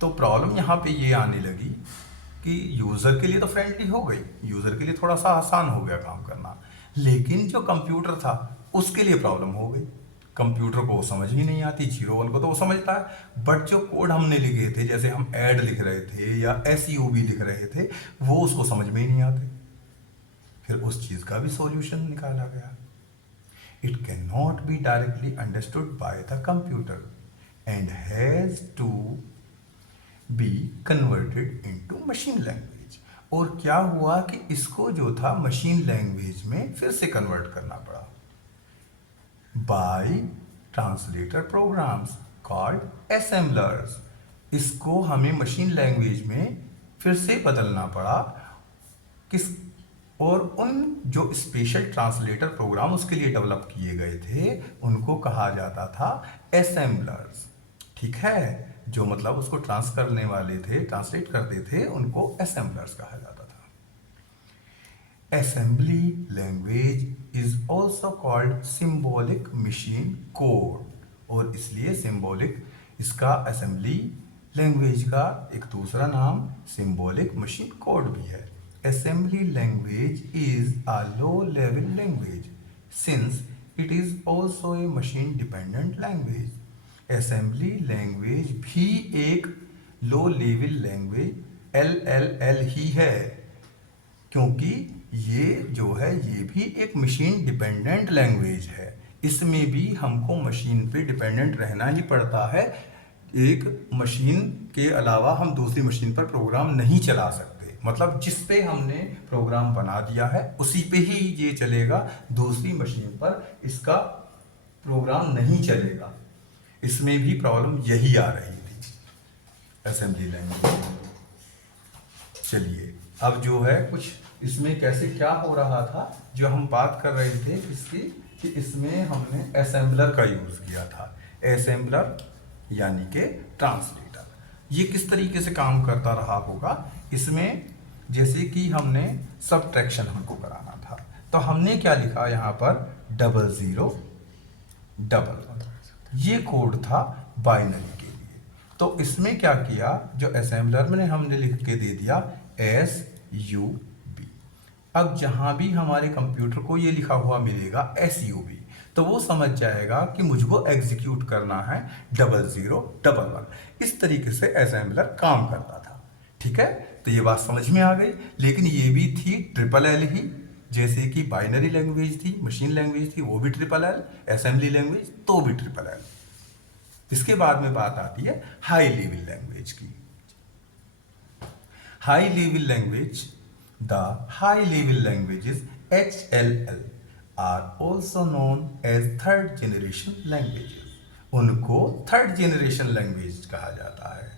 तो प्रॉब्लम यहाँ पे ये आने लगी कि यूज़र के लिए तो फ्रेंडली हो गई, यूज़र के लिए थोड़ा सा आसान हो गया काम करना, लेकिन जो कंप्यूटर था उसके लिए प्रॉब्लम हो गई। कंप्यूटर को समझ ही नहीं आती, 0 1 को तो वो समझता है, बट जो कोड हमने लिखे थे, जैसे हम ऐड लिख रहे थे या SUB लिख रहे थे, वो उसको समझ में ही नहीं आते। फिर उस चीज़ का भी सॉल्यूशन निकाला गया। It cannot be directly understood by the computer and has to be converted into machine language। और क्या हुआ कि इसको जो था मशीन लैंग्वेज में फिर से कन्वर्ट करना पड़ा by translator programs called assemblers। इसको हमें मशीन लैंग्वेज में फिर से बदलना पड़ा किस, और उन जो स्पेशल ट्रांसलेटर प्रोग्राम उसके लिए डेवलप किए गए थे उनको कहा जाता था असेंबलर्स। ठीक है, जो मतलब उसको करने वाले थे, ट्रांसलेट करते थे, उनको असेंबलर्स कहा जाता था। Assembly language is also called symbolic machine code, और इसलिए सिंबॉलिक, इसका असेंबली लैंग्वेज का एक दूसरा नाम सिंबॉलिक मशीन कोड भी है। assembly language is a low level language since it is also a machine dependent language. Assembly language भी एक लो लेवल लैंग्वेज LLL ही है, क्योंकि ये जो है ये भी एक मशीन डिपेंडेंट लैंग्वेज है। इसमें भी हमको मशीन पे डिपेंडेंट रहना ही पड़ता है। एक मशीन के अलावा हम दूसरी मशीन पर प्रोग्राम नहीं चला सकते, मतलब जिस पे हमने प्रोग्राम बना दिया है उसी पे ही ये चलेगा, दूसरी मशीन पर इसका प्रोग्राम नहीं चलेगा। इसमें भी प्रॉब्लम यही आ रही थी असेंबली लैंग्वेज। चलिए अब जो है कुछ इसमें कैसे क्या हो रहा था, जो हम बात कर रहे थे इसकी, कि इसमें हमने असेंबलर का यूज़ किया था। असेंबलर यानी कि ट्रांसलेटर। ये किस तरीके से काम करता रहा होगा, इसमें जैसे कि हमने सबट्रैक्शन हमको कराना था, तो हमने क्या लिखा यहाँ पर 0011, ये कोड था बाइनरी के लिए। तो इसमें क्या किया, जो असेंबलर में हमने लिख के दे दिया SUB। अब जहां भी हमारे कंप्यूटर को ये लिखा हुआ मिलेगा SUB, तो वो समझ जाएगा कि मुझको एग्जीक्यूट करना है 0011। इस तरीके से असेंबलर काम करता था। ठीक है, तो ये बात समझ में आ गई। लेकिन ये भी थी LLL ही, जैसे कि बाइनरी लैंग्वेज थी, मशीन लैंग्वेज थी, वो भी LLL, असेंबली लैंग्वेज तो भी LLL। इसके बाद में बात आती है हाई लेवल लैंग्वेज की। High level language, the high level languages HLL are also known as third generation languages. उनको थर्ड जेनरेशन लैंग्वेज कहा जाता है।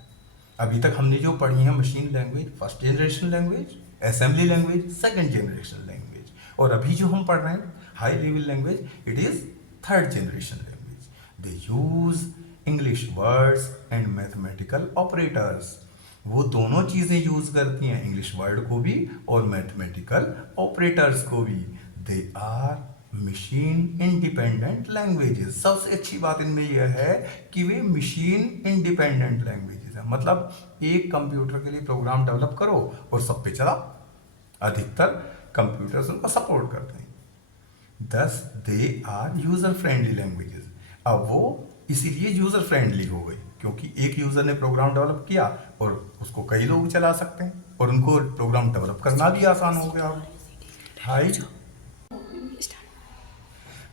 अभी तक हमने जो पढ़ी है machine language first generation language, assembly language second generation language, और अभी जो हम पढ़ रहे हैं high level language, it is third generation language. They use English words and mathematical operators. वो दोनों चीजें यूज करती हैं, इंग्लिश वर्ड को भी और मैथमेटिकल ऑपरेटर्स को भी। They are machine independent languages. सबसे अच्छी बात इनमें यह है कि वे मशीन इंडिपेंडेंट लैंग्वेजेस है, मतलब एक कंप्यूटर के लिए प्रोग्राम डेवलप करो और सब पे चला। अधिकतर कंप्यूटर्स उनको सपोर्ट करते हैं। Thus they are user friendly languages. अब वो इसीलिए यूजर फ्रेंडली हो गई क्योंकि एक यूजर ने प्रोग्राम डेवलप किया और उसको कई लोग चला सकते हैं और उनको प्रोग्राम डेवलप करना भी आसान हो गया।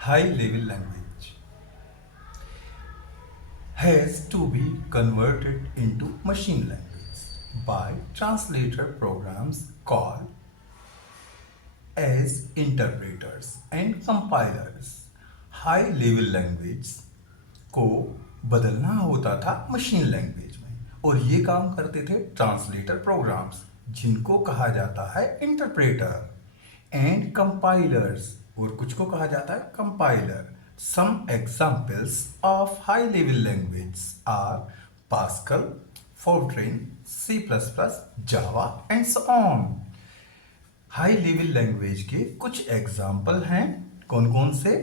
High level language has to be converted into machine language by translator programs called as interpreters and compilers. High level language को बदलना होता था मशीन लैंग्वेज में, और ये काम करते थे ट्रांसलेटर प्रोग्राम्स जिनको कहा जाता है इंटरप्रेटर, एंड कंपाइलर्स, और कुछ को कहा जाता है compiler. Some examples of high level languages are Pascal, Fortran, C++, Java and so on. High level language के कुछ एग्जाम्पल हैं, कौन कौन से?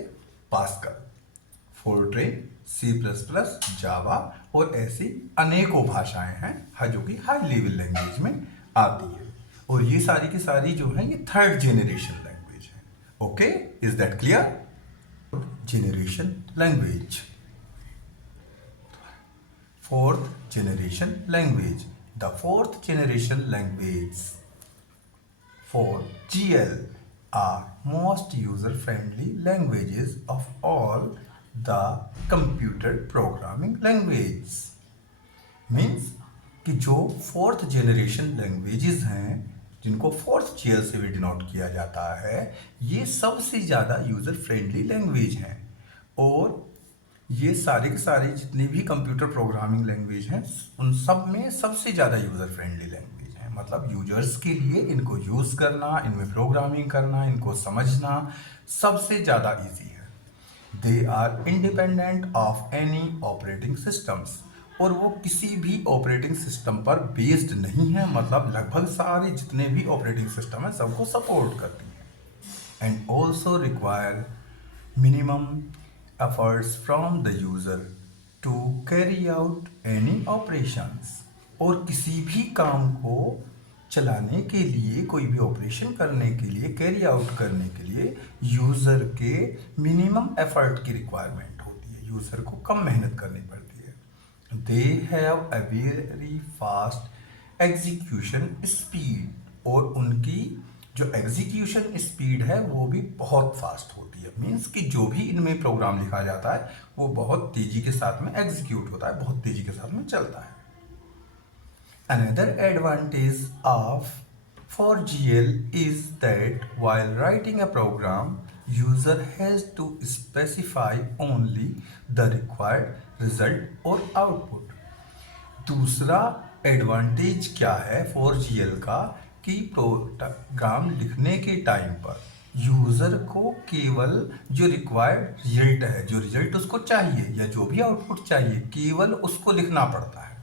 पास्कल, फोर्ट्रेन, C++, जावा और ऐसी अनेकों भाषाएं हैं जो कि हाई लेवल लैंग्वेज में आती है, और ये सारी की सारी जो है ये थर्ड जेनरेशन लैंग्वेज है। Okay, is that clear? Generation language. Fourth generation language. The fourth generation language for GL are most user-friendly languages of all the computer programming languages. Means कि जो फोर्थ जेनरेशन लैंग्वेजेस हैं जिनको fourth GL से भी denote किया जाता है, ये सबसे ज़्यादा यूज़र फ्रेंडली लैंग्वेज हैं, और ये सारे के सारे जितने भी कंप्यूटर प्रोग्रामिंग लैंग्वेज हैं उन सब में सबसे ज़्यादा यूज़र फ्रेंडली लैंग्वेज हैं। मतलब यूजर्स के लिए इनको यूज़ करना, इनमें प्रोग्रामिंग करना, इनको समझना सबसे ज़्यादा ईजी है। They are independent of any operating systems, और वो किसी भी ऑपरेटिंग सिस्टम पर बेस्ड नहीं है, मतलब लगभग सारे जितने भी ऑपरेटिंग सिस्टम है सबको सपोर्ट करती हैं। And also require minimum efforts from the user to carry out any operations, और किसी भी काम को चलाने के लिए, कोई भी ऑपरेशन करने के लिए, कैरी आउट करने के लिए यूज़र के मिनिमम एफर्ट की रिक्वायरमेंट होती है, यूज़र को कम मेहनत करनी पड़ती है। They have a very fast execution speed, और उनकी जो एग्जीक्यूशन स्पीड है वो भी बहुत फास्ट होती है। मीन्स कि जो भी इनमें प्रोग्राम लिखा जाता है वो बहुत तेज़ी के साथ में एग्जीक्यूट होता है, बहुत तेज़ी के साथ में चलता है। Another advantage of 4GL is that while writing a program, user has to specify only the required result or output. दूसरा एडवांटेज क्या है 4GL का, कि प्रोग्राम लिखने के टाइम पर यूज़र को केवल जो रिक्वायर्ड रिजल्ट है, जो रिजल्ट उसको चाहिए या जो भी आउटपुट चाहिए, केवल उसको लिखना पड़ता है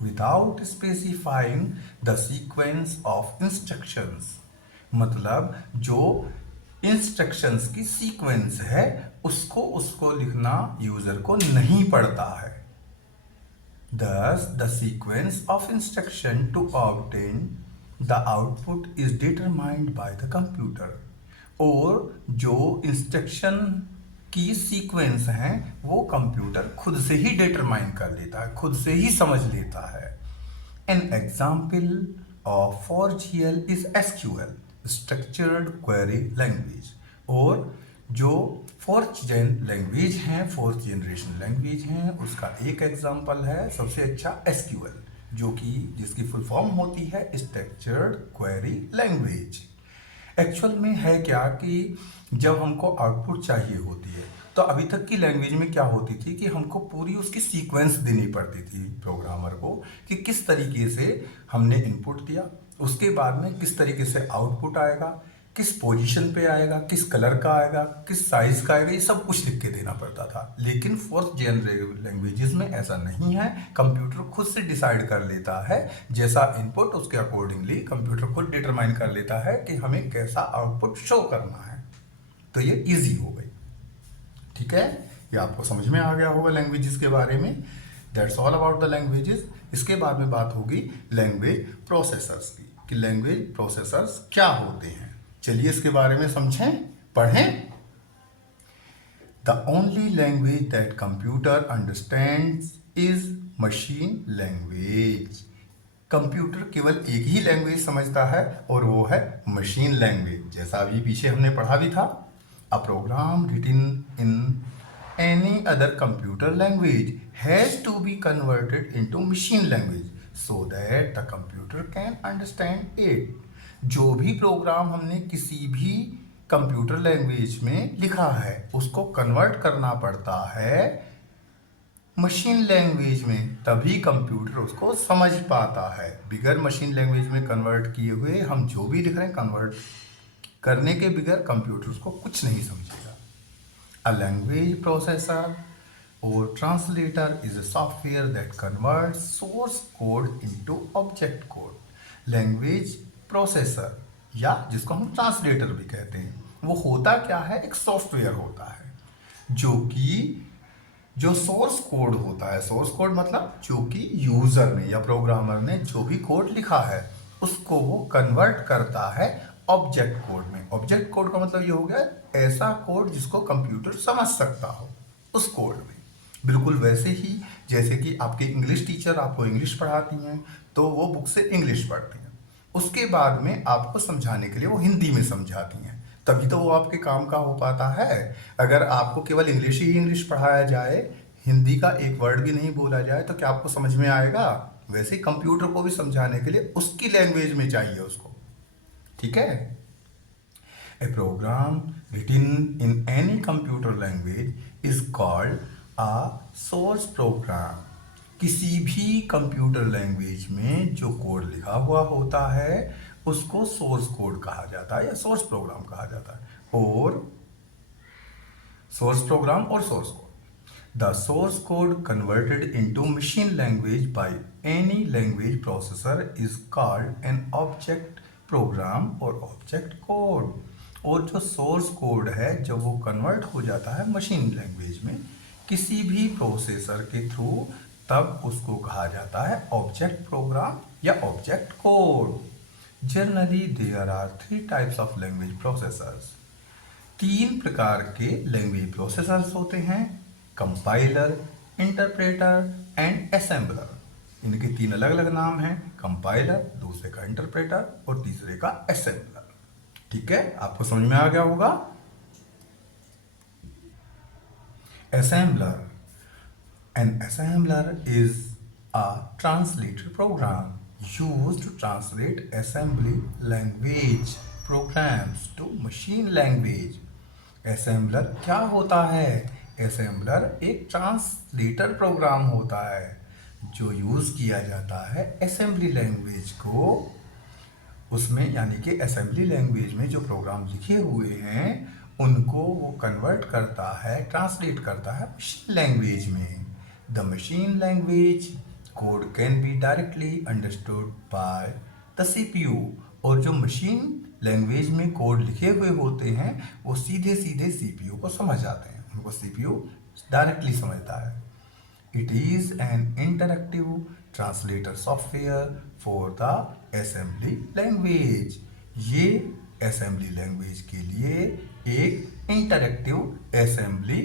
without specifying the sequence of instructions. मतलब जो इंस्ट्रक्शंस की सीक्वेंस है उसको लिखना यूजर को नहीं पड़ता है। Thus, the sequence of instruction to obtain the output is determined by the computer. और जो इंस्ट्रक्शन की सीक्वेंस हैं वो कंप्यूटर खुद से ही डिटरमाइन कर लेता है, खुद से ही समझ लेता है। An example of 4GL is SQL, structured query language. और जो फोर्थ लैंग्वेज हैं, फोर्थ जनरेशन लैंग्वेज हैं, उसका एक एग्जाम्पल है सबसे अच्छा SQL, जो कि जिसकी फुल फॉर्म होती है स्ट्रक्चर्ड क्वेरी लैंग्वेज। एक्चुअल में है क्या कि जब हमको आउटपुट चाहिए होती है तो अभी तक की लैंग्वेज में क्या होती थी कि हमको पूरी उसकी सीक्वेंस देनी पड़ती थी प्रोग्रामर को, कि किस तरीके से हमने इनपुट दिया, उसके बाद में किस तरीके से आउटपुट आएगा, किस पोजीशन पे आएगा, किस कलर का आएगा, किस साइज का आएगा, ये सब कुछ लिख के देना पड़ता था। लेकिन फोर्थ जनरेशन लैंग्वेजेस में ऐसा नहीं है, कंप्यूटर खुद से डिसाइड कर लेता है, जैसा इनपुट उसके अकॉर्डिंगली कंप्यूटर खुद डिटरमाइन कर लेता है कि हमें कैसा आउटपुट शो करना है। तो ये इजी हो गई। ठीक है, ये आपको समझ में आ गया होगा लैंग्वेजेस के बारे में। That's all about the languages. इसके बाद में बात होगी लैंग्वेज प्रोसेसर्स की, कि लैंग्वेज प्रोसेसर्स क्या होते हैं। चलिए इसके बारे में समझें, पढ़ें। The only language that computer understands is machine language. Computer केवल एक ही लैंग्वेज समझता है और वो है मशीन लैंग्वेज। जैसा अभी पीछे हमने पढ़ा भी था, a program written in any other computer language has to be converted into machine language so that the computer can understand it. जो भी प्रोग्राम हमने किसी भी कंप्यूटर लैंग्वेज में लिखा है उसको कन्वर्ट करना पड़ता है मशीन लैंग्वेज में, तभी कंप्यूटर उसको समझ पाता है। बिगर मशीन लैंग्वेज में कन्वर्ट किए हुए हम जो भी लिख रहे हैं, कन्वर्ट करने के बिगर कंप्यूटर उसको कुछ नहीं समझेगा। अ लैंग्वेज प्रोसेसर और translator is a software that converts source code into object code. Language processor या जिसको हम ट्रांसलेटर भी कहते हैं, वो होता क्या है, एक सॉफ्टवेयर होता है जो सोर्स कोड होता है। सोर्स कोड मतलब जो कि यूजर ने या प्रोग्रामर ने जो भी कोड लिखा है उसको वो कन्वर्ट करता है ऑब्जेक्ट कोड में। ऑब्जेक्ट कोड का मतलब ये हो गया ऐसा कोड जिसको कंप्यूटर समझ सकता हो उस कोड में। बिल्कुल वैसे ही जैसे कि आपके इंग्लिश टीचर आपको इंग्लिश पढ़ाती हैं तो वो बुक से इंग्लिश पढ़ती हैं, उसके बाद में आपको समझाने के लिए वो हिंदी में समझाती हैं, तभी तो वो आपके काम का हो पाता है। अगर आपको केवल इंग्लिश ही इंग्लिश पढ़ाया जाए, हिंदी का एक वर्ड भी नहीं बोला जाए, तो क्या आपको समझ में आएगा? वैसे ही कंप्यूटर को भी समझाने के लिए उसकी लैंग्वेज में चाहिए उसको। ठीक है, a program written in any computer language is called a source program. किसी भी कंप्यूटर लैंग्वेज में जो कोड लिखा हुआ होता है उसको सोर्स कोड कहा जाता है या सोर्स प्रोग्राम कहा जाता है। और सोर्स प्रोग्राम और source code, the source code converted into machine language by any language processor is called an object program और ऑब्जेक्ट कोड। और जो सोर्स कोड है जब वो कन्वर्ट हो जाता है मशीन लैंग्वेज में किसी भी प्रोसेसर के थ्रू, तब उसको कहा जाता है ऑब्जेक्ट प्रोग्राम या object code. Generally there are 3 types of language processors. 3 प्रकार के लैंग्वेज प्रोसेसर्स होते हैं, कंपाइलर, इंटरप्रेटर एंड असेंबलर। इनके 3 अलग अलग नाम हैं, कंपाइलर, दूसरे का इंटरप्रेटर और तीसरे का असेंबलर। ठीक है, आपको समझ में आ गया होगा। Assembler, an assembler is a translator program used to translate assembly language programs to machine language। assembler क्या होता है? assembler एक ट्रांसलेटर प्रोग्राम होता है जो यूज किया जाता है असेंबली लैंग्वेज को, उसमें यानी कि असेंबली लैंग्वेज में जो प्रोग्राम लिखे हुए हैं उनको वो कन्वर्ट करता है, ट्रांसलेट करता है मशीन लैंग्वेज में। The machine language code can be directly understood by the CPU. और जो मशीन लैंग्वेज में कोड लिखे हुए होते हैं वो सीधे सीधे सीपीयू को समझ आते हैं, उनको सीपीयू डायरेक्टली समझता है। It is an interactive translator software for the assembly language. ये असेंबली लैंग्वेज के लिए एक इंटरैक्टिव असेंबली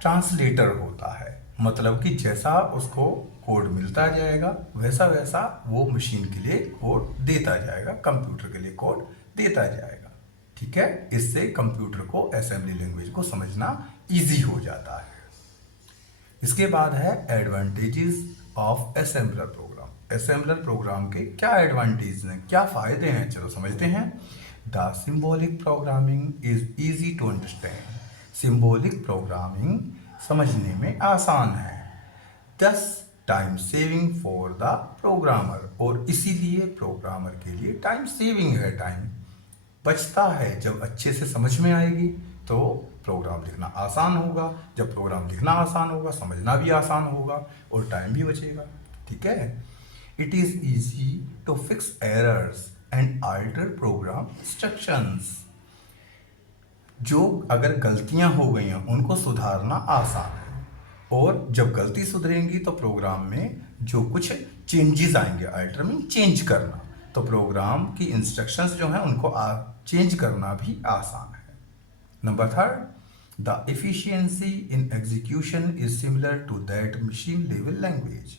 ट्रांसलेटर होता है, मतलब कि जैसा उसको कोड मिलता जाएगा वैसा वैसा वो मशीन के लिए कोड देता जाएगा, कंप्यूटर के लिए कोड देता जाएगा। ठीक है, इससे कंप्यूटर को असेंबली लैंग्वेज को समझना इजी हो जाता है। इसके बाद है advantages of assembler program. Assembler program के क्या एडवांटेज हैं, क्या फायदे हैं, चलो समझते हैं। The symbolic programming is easy to understand. Symbolic programming समझने में आसान है। Thus time saving for the programmer, और इसीलिए प्रोग्रामर के लिए टाइम सेविंग है, टाइम बचता है। जब अच्छे से समझ में आएगी तो प्रोग्राम लिखना आसान होगा, जब प्रोग्राम लिखना आसान होगा समझना भी आसान होगा और टाइम भी बचेगा। ठीक है, it is easy to fix errors and alter program instructions. जो अगर गलतियां हो गई हैं उनको सुधारना आसान है, और जब गलती सुधरेंगी तो प्रोग्राम में जो कुछ चेंजेस आएंगे, अल्टर मीन चेंज करना, तो प्रोग्राम की इंस्ट्रक्शंस जो हैं उनको चेंज करना भी आसान है। Number 3, the efficiency in execution is similar to that machine level language.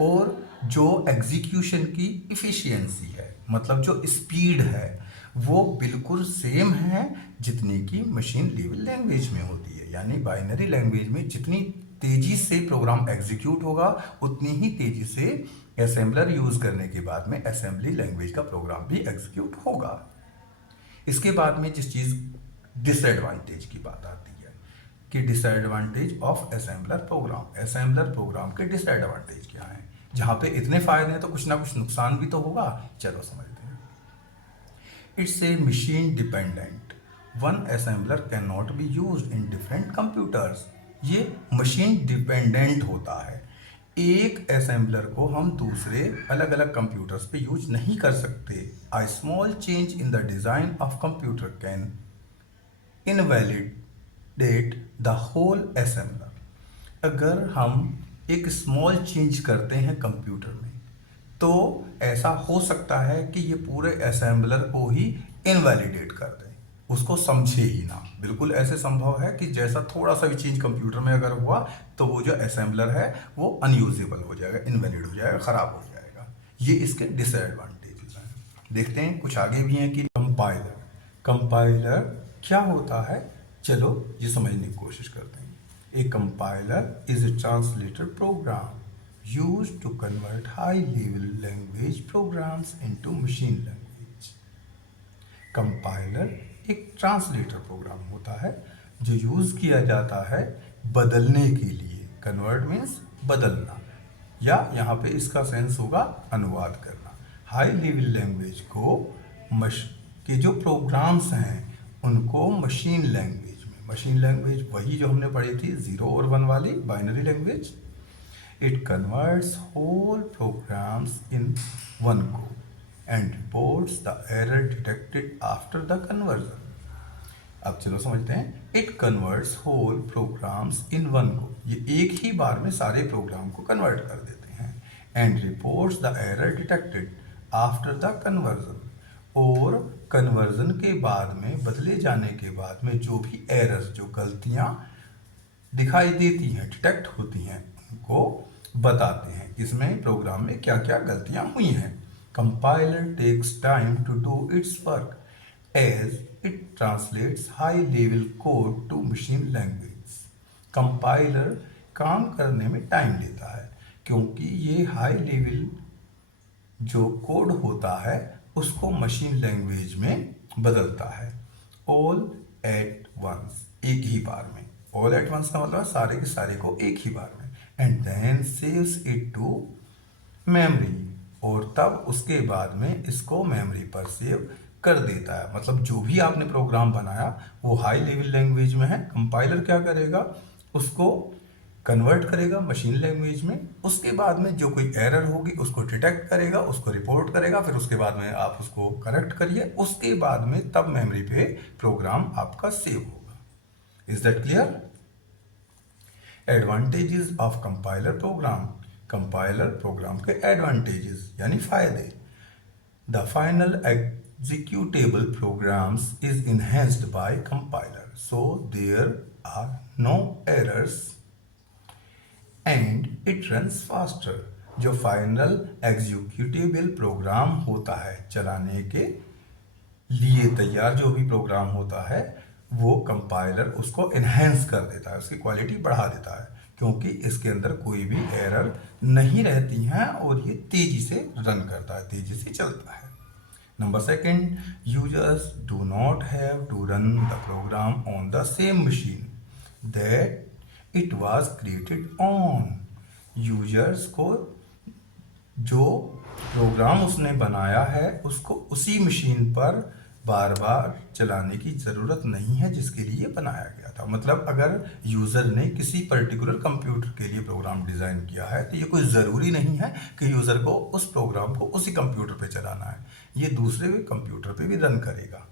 और जो एग्जीक्यूशन की इफिशिएंसी है, मतलब जो स्पीड है, वो बिल्कुल सेम है जितनी की मशीन लेवल लैंग्वेज में होती है। यानी बाइनरी लैंग्वेज में जितनी तेजी से प्रोग्राम एग्जीक्यूट होगा उतनी ही तेजी से असेंबलर यूज करने के बाद में असेंबली लैंग्वेज का प्रोग्राम भी एग्जीक्यूट होगा। इसके बाद में जिस चीज डिसएडवांटेज की बात आती है कि disadvantage of assembler program, assembler program के डिसएडवांटेज क्या हैं। जहां पे इतने फायदे हैं तो कुछ ना कुछ नुकसान भी तो होगा, चलो समझते हैं। It's a machine dependent, one assembler can not be used in different computers. ये मशीन डिपेंडेंट होता है, एक असेंबलर को हम दूसरे अलग अलग कंप्यूटर्स पे यूज नहीं कर सकते। A small change in the design of computer can invalidate the whole assembler. अगर हम एक स्मॉल चेंज करते हैं कंप्यूटर में तो ऐसा हो सकता है कि ये पूरे असेंबलर को ही इनवैलिडेट कर दे, उसको समझे ही ना। बिल्कुल ऐसे संभव है कि जैसा थोड़ा सा भी चेंज कंप्यूटर में अगर हुआ तो वो जो असेंबलर है वो अनयूजेबल हो जाएगा, इनवैलिड हो जाएगा, खराब हो जाएगा। ये इसके डिसएडवांटेजेस हैं। देखते हैं कुछ आगे भी हैं कि कंपाइलर, कंपाइलर क्या होता है, चलो ये समझने की कोशिश करते हैं। A compiler is a translator program used to convert high-level language programs into machine language। Compiler एक ट्रांसलेटर प्रोग्राम होता है जो यूज किया जाता है बदलने के लिए। कन्वर्ट मीन्स बदलना, या यहाँ पे इसका सेंस होगा अनुवाद करना। हाई लेवल लैंग्वेज को के जो प्रोग्राम्स हैं उनको मशीन लैंग्वेज में, मशीन लैंग्वेज वही जो हमने पढ़ी थी 0 और 1 वाली binary language, it converts whole programs in one code and reports the error detected after the conversion। अब चलो समझते हैं। it converts whole programs in one code, ये एक ही बार में सारे प्रोग्राम को कन्वर्ट कर देते हैं। and reports the error detected after the conversion। और कन्वर्जन के बाद में, बदले जाने के बाद में जो भी एरर्स, जो गलतियां दिखाई देती हैं, डिटेक्ट होती हैं, उनको बताते हैं इसमें प्रोग्राम में क्या क्या गलतियां हुई हैं। Compiler takes time to do its work as it translates high level code to machine language. Compiler काम करने में टाइम लेता है क्योंकि ये हाई लेवल जो कोड होता है उसको मशीन लैंग्वेज में बदलता है। ऑल एट वंस, एक ही बार में। ऑल एट वंस का मतलब सारे के सारे को एक ही बार में। And then saves it to memory, और तब उसके बाद में इसको मेमोरी पर सेव कर देता है। मतलब जो भी आपने प्रोग्राम बनाया वो हाई लेवल लैंग्वेज में है, कंपाइलर क्या करेगा, उसको कन्वर्ट करेगा मशीन लैंग्वेज में। उसके बाद में जो कोई एरर होगी उसको डिटेक्ट करेगा, उसको रिपोर्ट करेगा, फिर उसके बाद में आप उसको करेक्ट करिए। उसके बाद में तब मेमोरी पे प्रोग्राम आपका सेव होगा। Is that clear? Advantages of compiler program. Compiler program के एडवांटेजेस यानी फायदे। The final executable programs is enhanced by compiler, so there are no errors and it runs faster। जो फाइनल एग्जीक्यूटेबल प्रोग्राम होता है, चलाने के लिए तैयार जो भी प्रोग्राम होता है, वो कंपाइलर उसको इन्हेंस कर देता है, उसकी क्वालिटी बढ़ा देता है, क्योंकि इसके अंदर कोई भी एरर नहीं रहती हैं और ये तेजी से रन करता है, तेजी से चलता है। Number second, users do not have to run the program on the same machine that it was created on। Users को जो प्रोग्राम उसने बनाया है उसको उसी मशीन पर बार बार चलाने की ज़रूरत नहीं है जिसके लिए बनाया गया था। मतलब अगर यूज़र ने किसी पर्टिकुलर कंप्यूटर के लिए प्रोग्राम डिज़ाइन किया है तो ये कोई ज़रूरी नहीं है कि यूज़र को उस प्रोग्राम को उसी कंप्यूटर पे चलाना है, ये दूसरे कंप्यूटर पे भी रन करेगा।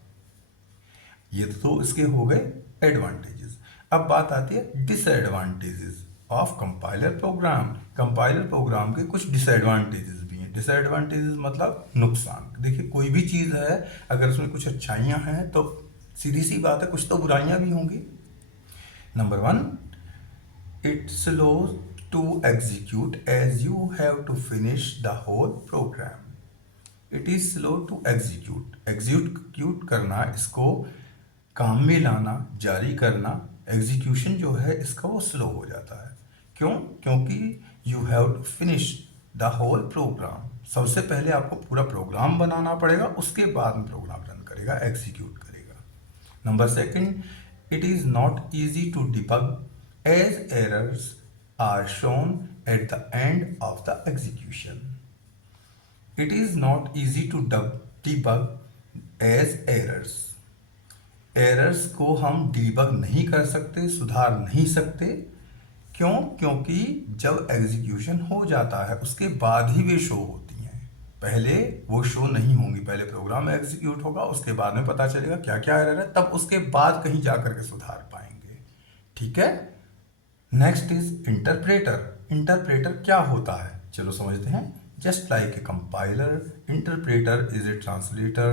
ये तो इसके हो गए एडवांटेजेस। अब बात आती है disadvantages of compiler program. Compiler program के कुछ डिसएडवांटेजेस भी हैं। डिसएडवांटेजेस मतलब नुकसान। देखिए कोई भी चीज़ है, अगर उसमें कुछ अच्छाइयाँ हैं तो सीधी सी बात है कुछ तो बुराइयाँ भी होंगी। Number 1, it slow to execute as you have to finish the whole program. It is slow to execute. Execute करना, इसको काम में लाना, जारी करना, एग्जीक्यूशन जो है इसका वो स्लो हो जाता है। क्यों? क्योंकि you have to finish the whole program. सबसे पहले आपको पूरा प्रोग्राम बनाना पड़ेगा, उसके बाद में प्रोग्राम रन करेगा, एग्जीक्यूट करेगा। Number 2, it is not easy to debug as errors are shown at the end of the execution. It is not easy to debug as errors। Errors को हम डीबग नहीं कर सकते, सुधार नहीं सकते। क्यों? क्योंकि जब एग्जीक्यूशन हो जाता है उसके बाद ही वे शो होती हैं, पहले वो शो नहीं होंगी। पहले प्रोग्राम एग्जीक्यूट होगा, उसके बाद में पता चलेगा क्या क्या एरर है, तब उसके बाद कहीं जा करके सुधार पाएंगे। ठीक है। Next is interpreter. इंटरप्रेटर क्या होता है, चलो समझते हैं। Just like a compiler, interpreter is a translator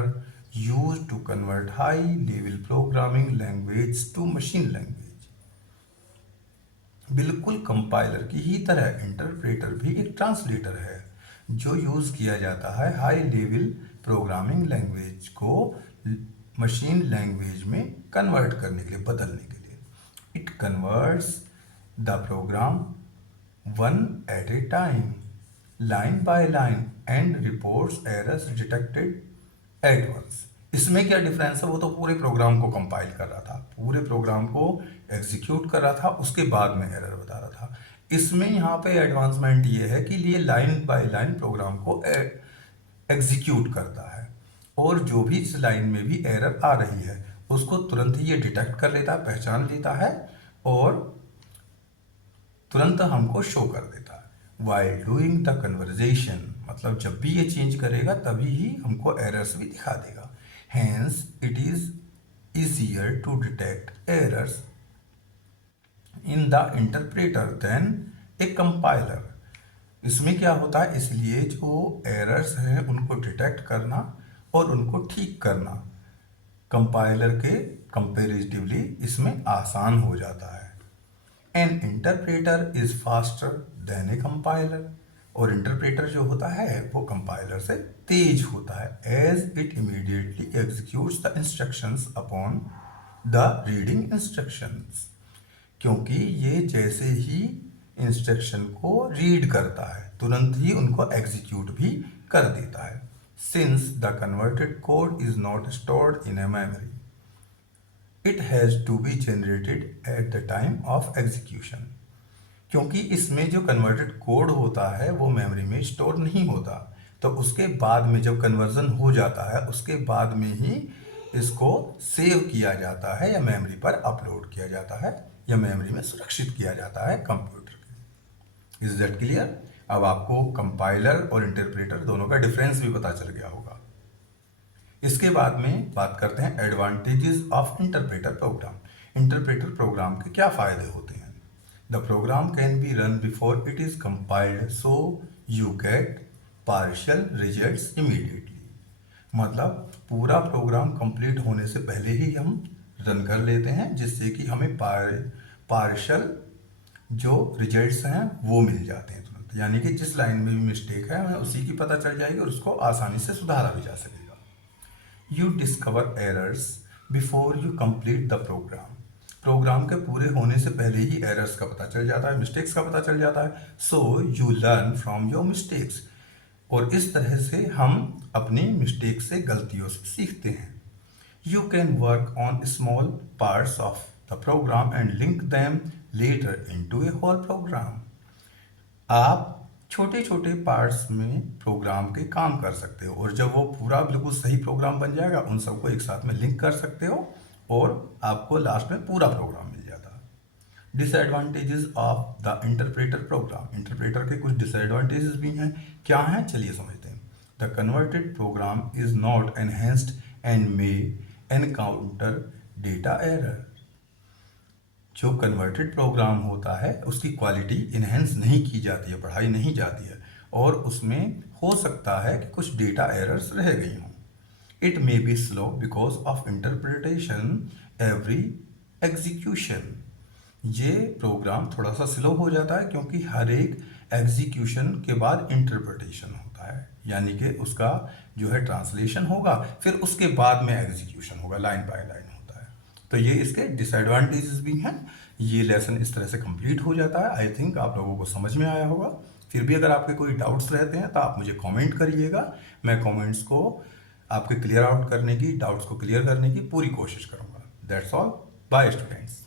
used to convert high-level programming language to machine language। बिल्कुल कंपाइलर की ही तरह इंटरप्रेटर भी एक ट्रांसलेटर है जो यूज किया जाता है हाई लेवल प्रोग्रामिंग लैंग्वेज को मशीन लैंग्वेज में कन्वर्ट करने के लिए, बदलने के लिए। It converts the program one at a time, line by line, and reports errors detected at once. इसमें क्या डिफरेंस है, वो तो पूरे प्रोग्राम को कंपाइल कर रहा था, पूरे प्रोग्राम को एग्जीक्यूट कर रहा था, उसके बाद में एरर बता रहा था। इसमें यहाँ पे एडवांसमेंट ये है कि ये लाइन बाय लाइन प्रोग्राम को एग्जीक्यूट करता है, और जो भी इस लाइन में भी एरर आ रही है उसको तुरंत ही ये डिटेक्ट कर लेता है, पहचान लेता है और तुरंत हमको शो कर देता है। वाइल डूइंग द कन्वर्जेशन, मतलब जब भी ये चेंज करेगा तभी ही हमको एरर्स भी दिखा देगा। Hence it is easier to detect errors in the interpreter than a compiler. इसमें क्या होता है, इसलिए जो एरर्स हैं उनको डिटेक्ट करना और उनको ठीक करना कंपाइलर के कंपेरेटिवली इसमें आसान हो जाता है। An interpreter is faster than a compiler, और इंटरप्रेटर जो होता है वो कंपाइलर से तेज होता है, as it immediately executes the instructions upon the reading instructions, क्योंकि ये जैसे ही इंस्ट्रक्शन को रीड करता है तुरंत ही उनको एग्जीक्यूट भी कर देता है। Since the converted code is not stored in a memory, it has to be generated at the time of execution, क्योंकि इसमें जो कन्वर्टेड कोड होता है वो मेमोरी में स्टोर नहीं होता, तो उसके बाद में जब कन्वर्जन हो जाता है उसके बाद में ही इसको सेव किया जाता है या मेमोरी पर अपलोड किया जाता है या मेमोरी में सुरक्षित किया जाता है कंप्यूटर के। Is that clear? अब आपको कंपाइलर और इंटरप्रेटर दोनों का डिफरेंस भी पता चल गया होगा। इसके बाद में बात करते हैं advantages of interpreter program. Interpreter program के क्या फ़ायदे होते हैं? The program can be run before it is compiled, so you get partial results immediately. मतलब पूरा प्रोग्राम कंप्लीट होने से पहले ही हम रन कर लेते हैं, जिससे कि हमें पार्शियल जो रिजल्ट्स हैं वो मिल जाते हैं तुरंत, यानी कि जिस लाइन में भी मिस्टेक है हमें उसी की पता चल जाएगी और उसको आसानी से सुधारा भी जा सकेगा। You discover errors before you complete the program. Program के पूरे होने से पहले ही एरर्स का पता चल जाता है, मिस्टेक्स का पता चल जाता है। So you learn from your mistakes, और इस तरह से हम अपनी मिस्टेक से, गलतियों से सीखते हैं। You can work on small parts of the program and link them later into a whole program. आप छोटे छोटे पार्ट्स में प्रोग्राम के काम कर सकते हो, और जब वो पूरा बिल्कुल सही प्रोग्राम बन जाएगा उन सबको एक साथ में लिंक कर सकते हो और आपको लास्ट में पूरा प्रोग्राम मिल जाता है। Disadvantages of the interpreter program. Interpreter के कुछ डिसएडवांटेजेस भी हैं। क्या हैं चलिए समझते हैं। The converted program is not enhanced and may encounter data error. जो कन्वर्टेड प्रोग्राम होता है उसकी क्वालिटी इन्हेंस नहीं की जाती है, बढ़ाई नहीं जाती है, और उसमें हो सकता है कि कुछ डेटा एरर्स रह गई हों। It may be slow because of interpretation every execution. ये प्रोग्राम थोड़ा सा स्लो हो जाता है क्योंकि हर एक एग्जीक्यूशन के बाद इंटरप्रिटेशन होता है, यानी कि उसका जो है ट्रांसलेशन होगा, फिर उसके बाद में एग्जीक्यूशन होगा, लाइन बाय लाइन होता है। तो ये इसके डिसएडवांटेजेस भी हैं। ये लेसन इस तरह से कंप्लीट हो जाता है। आई थिंक आप लोगों को समझ में आया होगा। फिर भी अगर आपके कोई डाउट्स रहते हैं तो आप मुझे कमेंट करिएगा, मैं कमेंट्स को आपके क्लियर आउट करने की, डाउट्स को क्लियर करने की पूरी कोशिश करूँगा। That's all, bye students.